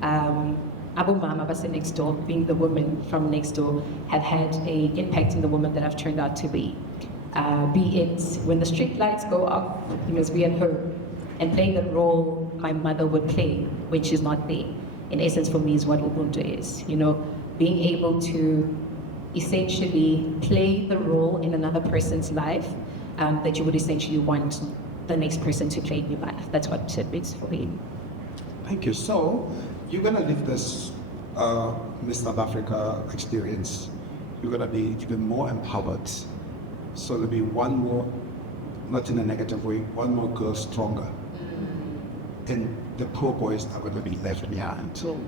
Abu Mama Basa next door, being the woman from next door, have had an impact in the woman that I've turned out to be. Be it when the street lights go up, you must be at home, and playing the role my mother would play when she's not there. In essence, for me, is what Ubuntu is. You know, being able to essentially play the role in another person's life that you would essentially want the next person to play in your life. That's what it means for me. Thank you. So, you're going to live this Miss South Africa experience. You're going to be even more empowered. So there'll be one more, not in a negative way, one more girl stronger. And the poor boys are going to be left behind. So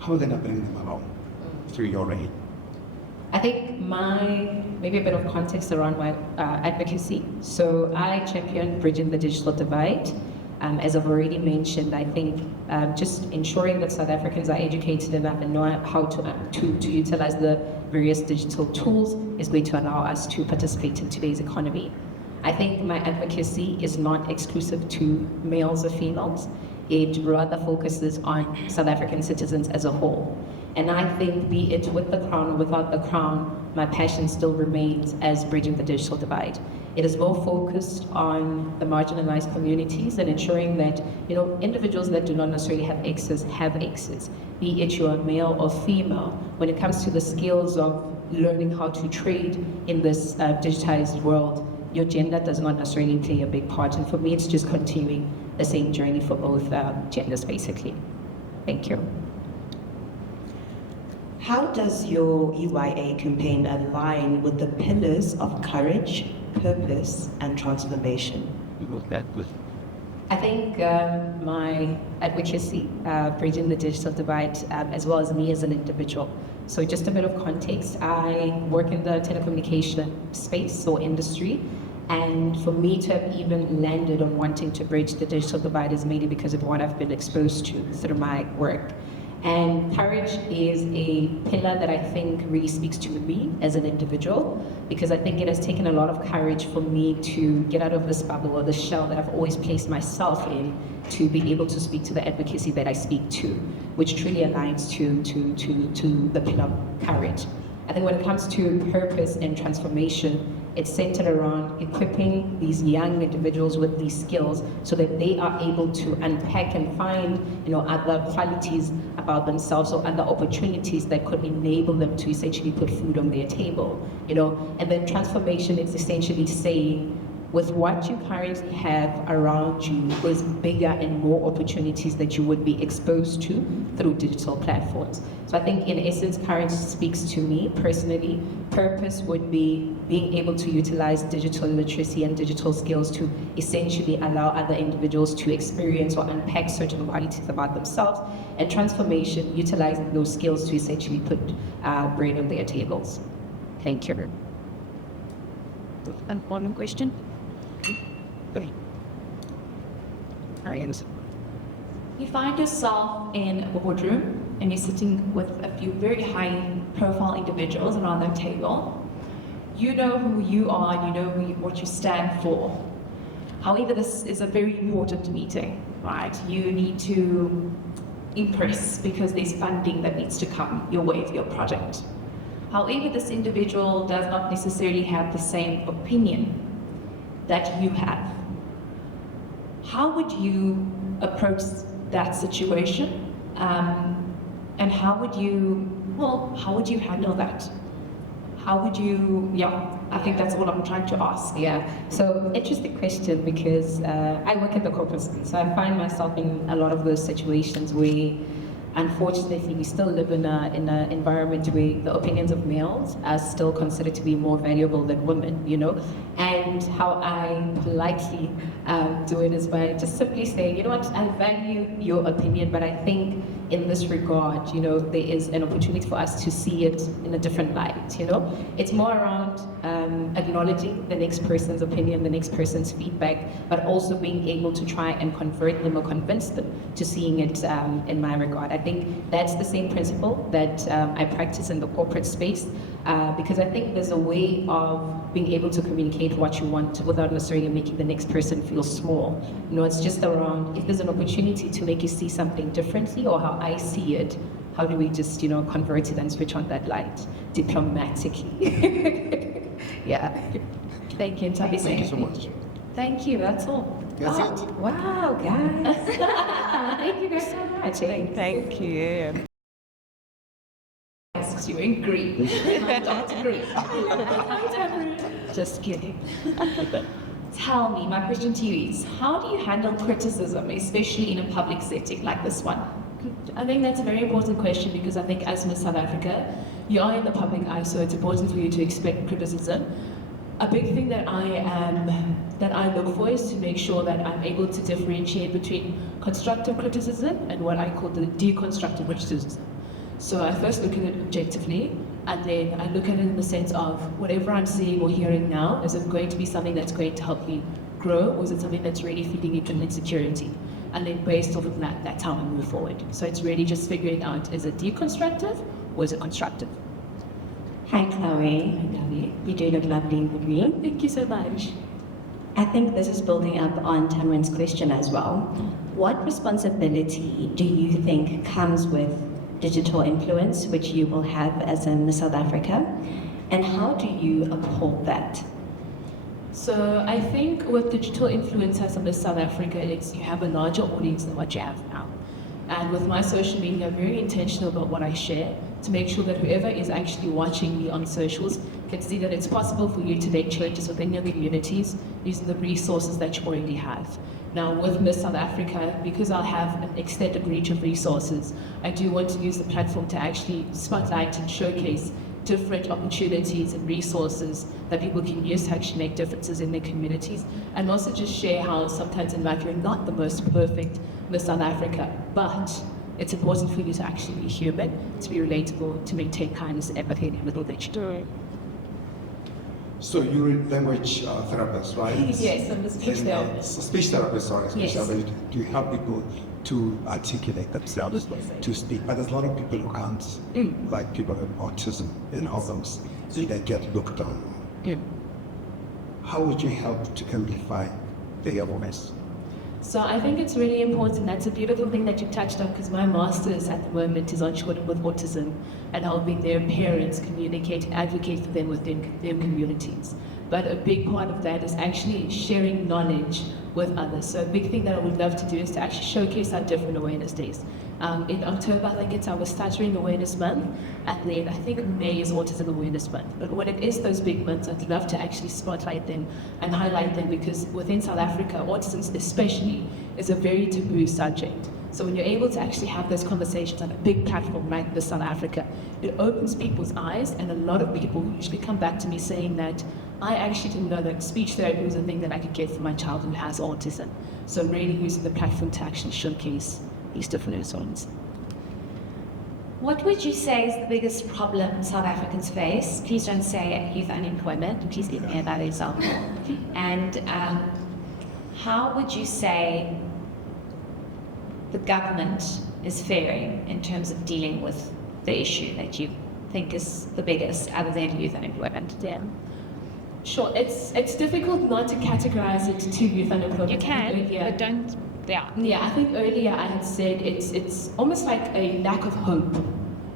how are we going to bring them along through your reign? I think maybe a bit of context around my advocacy. So I champion bridging the digital divide. As I've already mentioned, I think just ensuring that South Africans are educated enough and know how to utilize the various digital tools is going to allow us to participate in today's economy. I think my advocacy is not exclusive to males or females. It rather focuses on South African citizens as a whole. And I think, be it with the crown or without the crown, my passion still remains as bridging the digital divide. It is more focused on the marginalized communities and ensuring that, you know, individuals that do not necessarily have access, be it you are male or female. When it comes to the skills of learning how to trade in this digitized world, your gender does not necessarily play a big part. And for me, it's just continuing the same journey for both genders, basically. Thank you. How does your EYA campaign align with the pillars of courage, purpose, and transformation? I think my advocacy, bridging the digital divide, as well as me as an individual. So just a bit of context, I work in the telecommunication space or industry, and for me to have even landed on wanting to bridge the digital divide is mainly because of what I've been exposed to through my work. And courage is a pillar that I think really speaks to me as an individual, because I think it has taken a lot of courage for me to get out of this bubble or the shell that I've always placed myself in to be able to speak to the advocacy that I speak to, which truly aligns to the pillar of courage. I think when it comes to purpose and transformation, it's centered around equipping these young individuals with these skills so that they are able to unpack and find, you know, other qualities about themselves or other opportunities that could enable them to essentially put food on their table, you know. And then transformation is essentially saying, with what you currently have around you, there's bigger and more opportunities that you would be exposed to through digital platforms. So I think in essence, courage speaks to me personally. Purpose would be being able to utilize digital literacy and digital skills to essentially allow other individuals to experience or unpack certain qualities about themselves. And transformation, utilizing those skills to essentially put bread on their tables. Thank you. And one question. You find yourself in a boardroom and you're sitting with a few very high-profile individuals around that table, you know who you are and you know what you stand for. However, this is a very important meeting, right? You need to impress because there's funding that needs to come your way for your project. However, this individual does not necessarily have the same opinion that you have. How would you approach that situation? And how would you handle that? How would you, I think that's what I'm trying to ask. Yeah, so interesting question because I work in the corporate space, so I find myself in a lot of those situations where, unfortunately, we still live in an environment where the opinions of males are still considered to be more valuable than women, you know. And how I politely do it is by just simply saying, you know what, I value your opinion, but I think in this regard, you know, there is an opportunity for us to see it in a different light, you know. It's more around acknowledging the next person's opinion, the next person's feedback, but also being able to try and convert them or convince them to seeing it in my regard. I think that's the same principle that I practice in the corporate space because I think there's a way of being able to communicate what you want without necessarily making the next person feel small. You know, it's just around if there's an opportunity to make you see something differently or how I see it, how do we just, you know, convert it and switch on that light diplomatically? Yeah. Thank you, Ntabi. Thank you so much. Thank you, that's all. That's it. Wow, guys. Thank you guys so much. Thank you. Asks you in Greek. Not Greek. Just kidding. Tell me, my question to you is, how do you handle criticism, especially in a public setting like this one? I think that's a very important question because I think as Miss South Africa, you are in the public eye, so it's important for you to expect criticism. A big thing that I look for is to make sure that I'm able to differentiate between constructive criticism and what I call the deconstructive criticism. So I first look at it objectively, and then I look at it in the sense of whatever I'm seeing or hearing now, is it going to be something that's going to help me grow, or is it something that's really feeding into an insecurity? And then based off of that, that's how I move forward. So it's really just figuring out, is it deconstructive or is it constructive? Hi, Chloe. You do look lovely in the green. Thank you so much. I think this is building up on Tamrin's question as well. What responsibility do you think comes with digital influence, which you will have as in South Africa, and how do you uphold that? So I think with digital influencers in South Africa, it's you have a larger audience than what you have now. And with my social media, I'm very intentional about what I share to make sure that whoever is actually watching me on socials can see that it's possible for you to make changes within your communities using the resources that you already have. Now with Miss South Africa, because I'll have an extended reach of resources, I do want to use the platform to actually spotlight and showcase different opportunities and resources that people can use to actually make differences in their communities, and also just share how sometimes in life you're not the most perfect Miss South Africa, but it's important for you to actually be human, to be relatable, to maintain kindness and empathy in everything that you do. So you're a language therapist, right? Yes, I'm a speech therapist. Speech therapist, sorry. Speech Yes. therapist. Do you help people to articulate themselves, to speak? But there's a lot of people who can't, like people with autism and others, so they get looked on. How would you help to amplify their voice? So I think it's really important. That's a beautiful thing that you touched on, because my master's at the moment is on children with autism and helping their parents communicate and advocate for them within their communities. But a big part of that is actually sharing knowledge with others. So a big thing that I would love to do is to actually showcase our different awareness days. In October, I think it's our Stuttering Awareness Month, and then I think May is Autism Awareness Month. But when it is those big months, I'd love to actually spotlight them and highlight them, because within South Africa, autism especially is a very taboo subject. So when you're able to actually have those conversations on a big platform like this South Africa, it opens people's eyes, and a lot of people usually come back to me saying that I actually didn't know that speech therapy was a thing that I could get for my child who has autism. So really using the platform to actually showcase these different instruments. What would you say is the biggest problem South Africans face? Please don't say youth unemployment. Please give me that example. And how would you say the government is faring in terms of dealing with the issue that you think is the biggest, other than youth unemployment? Sure, it's difficult not to categorize it to youth unemployment. You can, Earlier- but don't. Yeah. Yeah, I think earlier I had said it's almost like a lack of hope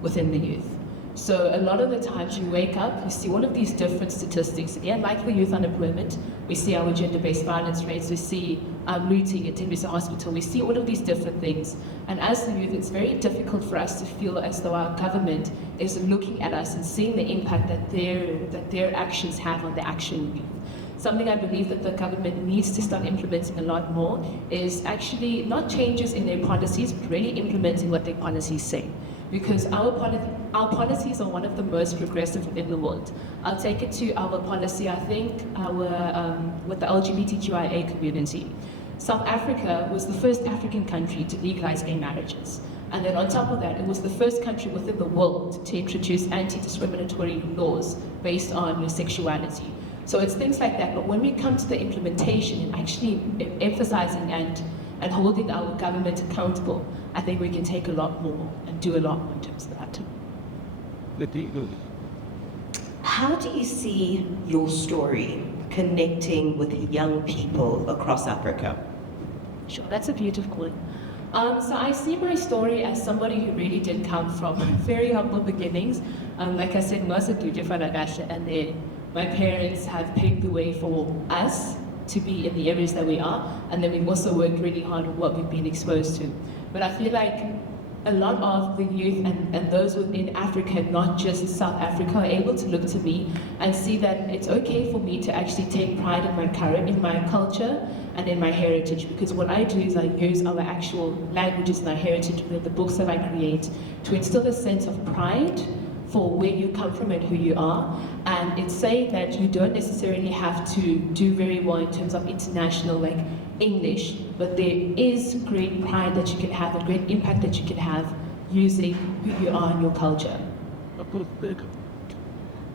within the youth. So a lot of the times you wake up, you see all of these different statistics. Again, like the youth unemployment, we see our gender-based violence rates, we see looting at Tembisa Hospital, we see all of these different things. And as the youth, it's very difficult for us to feel as though our government is looking at us and seeing the impact that their actions have on the actual youth. Something I believe that the government needs to start implementing a lot more is actually not changes in their policies, but really implementing what their policies say. Because our policies are one of the most progressive in the world. I'll take it to our policy, I think, with the LGBTQIA community. South Africa was the first African country to legalize gay marriages. And then on top of that, it was the first country within the world to introduce anti-discriminatory laws based on your sexuality. So it's things like that, but when we come to the implementation and actually emphasizing and holding our government accountable, I think we can take a lot more and do a lot more in terms of that. How do you see your story connecting with young people across Africa? Sure, that's a beautiful one. So I see my story as somebody who really did come from very humble beginnings. Like I said, and then my parents have paved the way for us to be in the areas that we are, and then we've also worked really hard on what we've been exposed to. But I feel like a lot of the youth and those within Africa, not just South Africa, are able to look to me and see that it's okay for me to actually take pride in my culture and in my heritage, because what I do is I use our actual languages and our heritage with the books that I create to instill a sense of pride for where you come from and who you are. And it's saying that you don't necessarily have to do very well in terms of international, like English, but there is great pride that you can have, a great impact that you can have using who you are and your culture.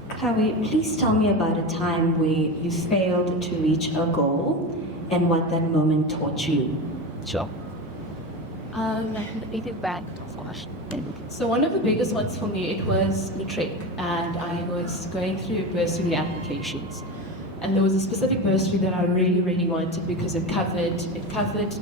Kawi, please tell me about a time where you failed to reach a goal and what that moment taught you. Sure. Let me think back. So one of the biggest ones for me, it was matric, and I was going through bursary applications. And there was a specific bursary that I really, really wanted because it covered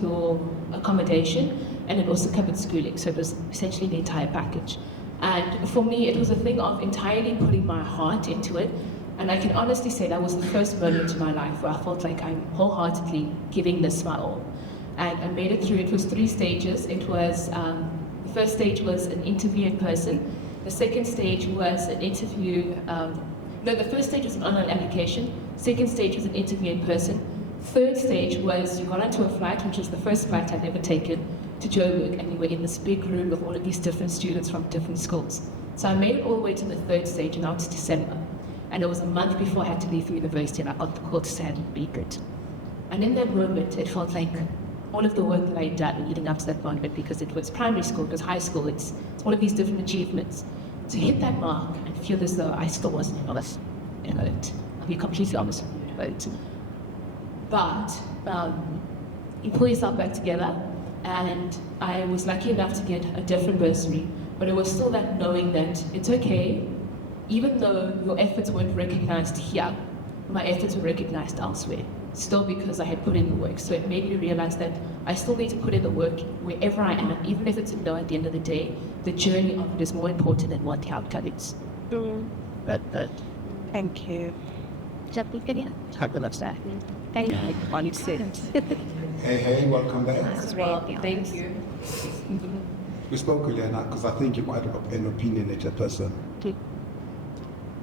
your accommodation and it also covered schooling. So it was essentially the entire package. And for me, it was a thing of entirely putting my heart into it. And I can honestly say that was the first moment in my life where I felt like I'm wholeheartedly giving this my all. And I made it through. It was 3 stages. It was, the first stage was an interview in person. The second stage was an interview, the first stage was an online application. Second stage was an interview in person. Third stage was you got onto a flight, which was the first flight I'd ever taken, to Joburg, and we were in this big room with all of these different students from different schools. So I made it all the way to the third stage, and now it's December. And it was a month before I had to leave the university, and I got the call to say I hadn't made it. And in that moment, it felt like all of the work that I'd done leading up to that moment, because it was primary school, it was high school, it's all of these different achievements. To hit that mark and feel as though I still wasn't honest in it. I'll be completely honest with it. But you pull yourself back together, and I was lucky enough to get a different bursary, but it was still that knowing that it's okay, even though your efforts weren't recognized here, my efforts were recognized elsewhere, still because I had put in the work. So it made me realize that I still need to put in the work wherever I am, even if it's a no at the end of the day, the journey of it is more important than what the outcome is. Thank you. Thank you. Hey, welcome back. Thank you. We spoke earlier now because I think you're quite an opinionated person.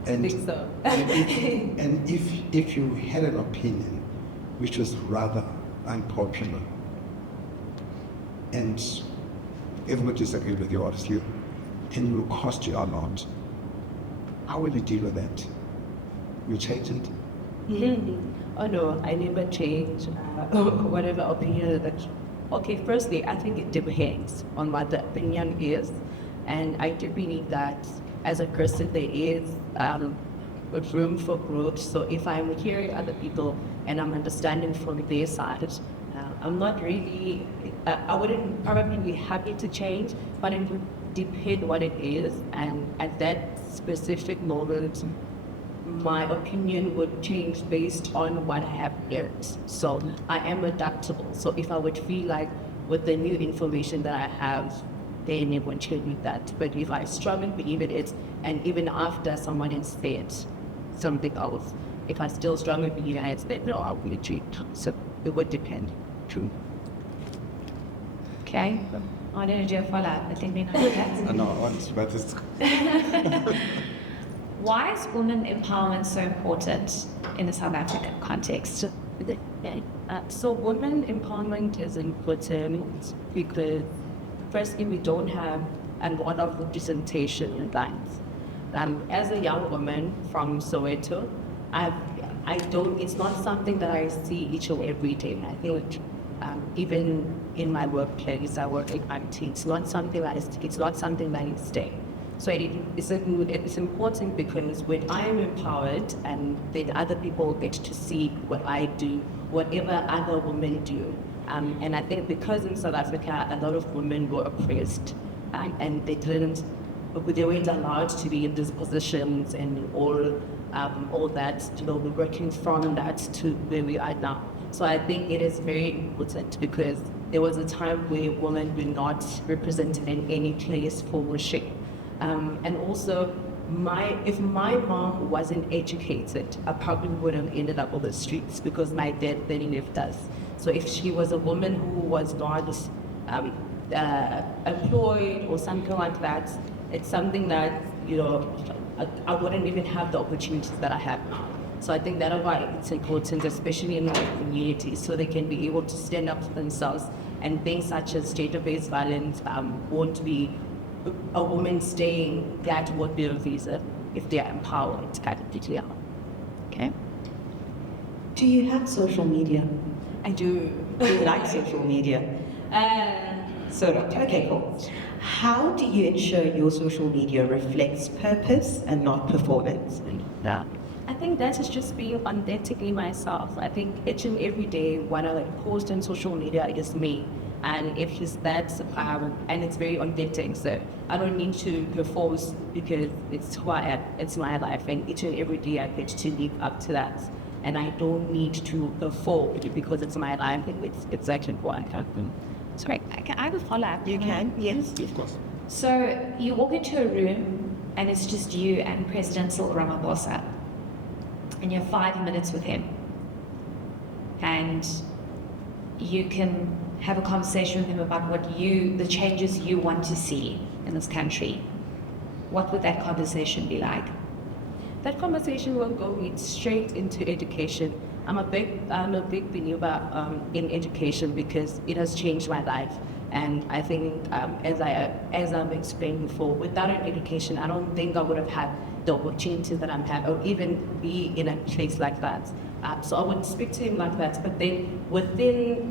And, I think so. and if you had an opinion which was rather unpopular and everybody disagreed with you, obviously, and it will cost you a lot, how will you deal with that? You change it? Oh no, I never change whatever opinion that. Okay, firstly, I think it depends on what the opinion is, and I do believe that as a person there is room for growth. So if I'm hearing other people and I'm understanding from their side, I'm not really, I wouldn't probably be happy to change, but it would depend what it is. And at that specific moment, my opinion would change based on what I have learned. So I am adaptable. So if I would feel like with the new information that I have, then it would change with that. But if I strongly believe in it, and even after someone has said something else, if I still strongly believe in it, then no, I will change. So it would depend. True. Okay. I don't do a follow-up. I think we know that. No, honestly, but it's Why is women empowerment so important in the South African context? So women empowerment is important because firstly, we don't have a lot of representation in lines. As a young woman from Soweto, it's not something that I see each and every day. I think even in my workplace, I work in IT. It's not something that I stay. So it's important because when I am empowered and then other people get to see what I do, whatever other women do. And I think because in South Africa, a lot of women were oppressed and they weren't allowed to be in these positions and all that, we're working from that to where we are now. So I think it is very important because there was a time where women were not represented in any place for worship. And also, if my mom wasn't educated, I probably would have ended up on the streets because my dad then left us. So if she was a woman who was not employed or something like that, it's something that, I wouldn't even have the opportunities that I have now. So I think that's why it's important, especially in my community, so they can be able to stand up for themselves, and things such as gender-based violence won't be a woman staying that would be a visa if they are empowered, kind of clear. Okay. Do you have social media? I do. Do you like social media? Sort of. Okay, cool. How do you ensure your social media reflects purpose and not performance? I think that is just being authentically myself. I think each and every day what I post on social media is me. And if it's that, and it's very authentic, so I don't need to perform because it's who I am, it's my life, and each and every day I get to live up to that. And I don't need to perform because it's my life, and it's exactly what I am. Sorry, I have a follow-up. You can, yes. of course. So you walk into a room and it's just you and President Cyril Ramaphosa, and you have 5 minutes with him, and you can have a conversation with him about the changes you want to see in this country. What would that conversation be like? That conversation will go straight into education. I'm a big believer in education because it has changed my life. And I think, as I've explained before, without an education, I don't think I would have had the opportunities that I'm having, or even be in a place like that. So I would speak to him like that. But then within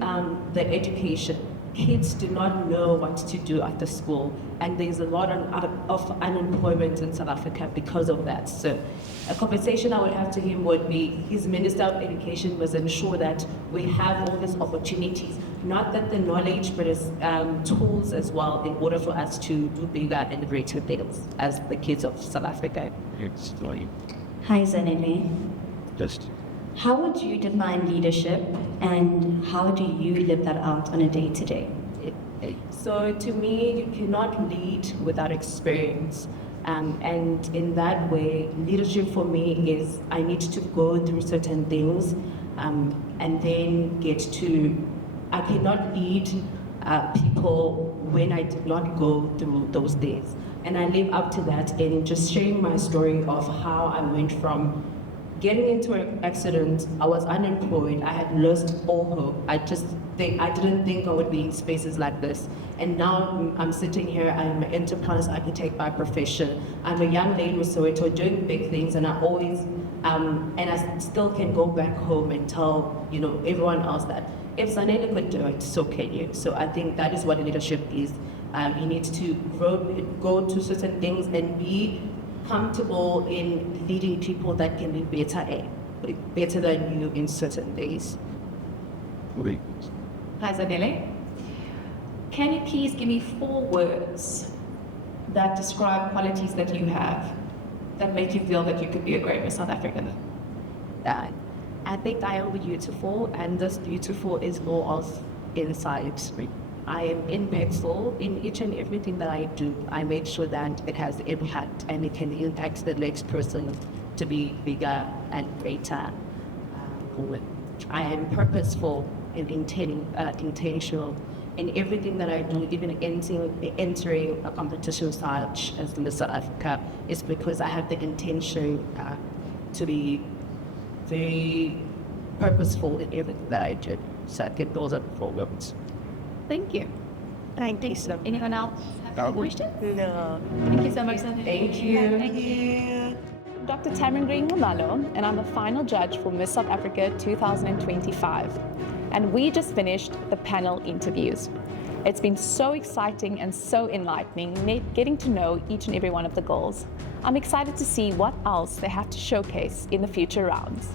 the education, kids do not know what to do after school, and there's a lot of unemployment in South Africa because of that. So a conversation I would have to him would be, his Minister of Education must ensure that we have all these opportunities, not that the knowledge, but as tools as well, in order for us to do bigger and greater things as the kids of South Africa. Hi, Zanele. Just. How would you define leadership, and how do you live that out on a day-to-day? So to me, you cannot lead without experience. And in that way, leadership for me is I need to go through certain things and then I cannot lead people when I did not go through those things. And I live up to that in just sharing my story of how I went from getting into an accident. I was unemployed. I had lost all hope. I didn't think I would be in spaces like this. And now I'm sitting here. I'm an enterprise architect by profession. I'm a young lady with Soweto doing big things, and I always, and I still can go back home and tell everyone else that if Zanele could do it, so can you. So I think that is what leadership is. You need to go to certain things and be comfortable in leading people that can be better than you in certain days. Hi, Zanele. Can you please give me 4 words that describe qualities that you have that make you feel that you could be a great Miss South African? That I think I am beautiful, and this beautiful is more of inside me. I am impactful in each and everything that I do. I make sure that it has impact and it can impact the next person to be bigger and greater. I am purposeful and intentional in everything that I do, even entering a competition such as Miss South Africa, is because I have the intention to be very purposeful in everything that I do. So I get those are the 4 words. Thank you. Thank you so much. Anyone else have any questions? No. Thank you so much, Zanele. Thank you. Thank you. Dr. Tamangreen Ngamalo, and I'm the final judge for Miss South Africa 2025. And we just finished the panel interviews. It's been so exciting and so enlightening getting to know each and every one of the girls. I'm excited to see what else they have to showcase in the future rounds.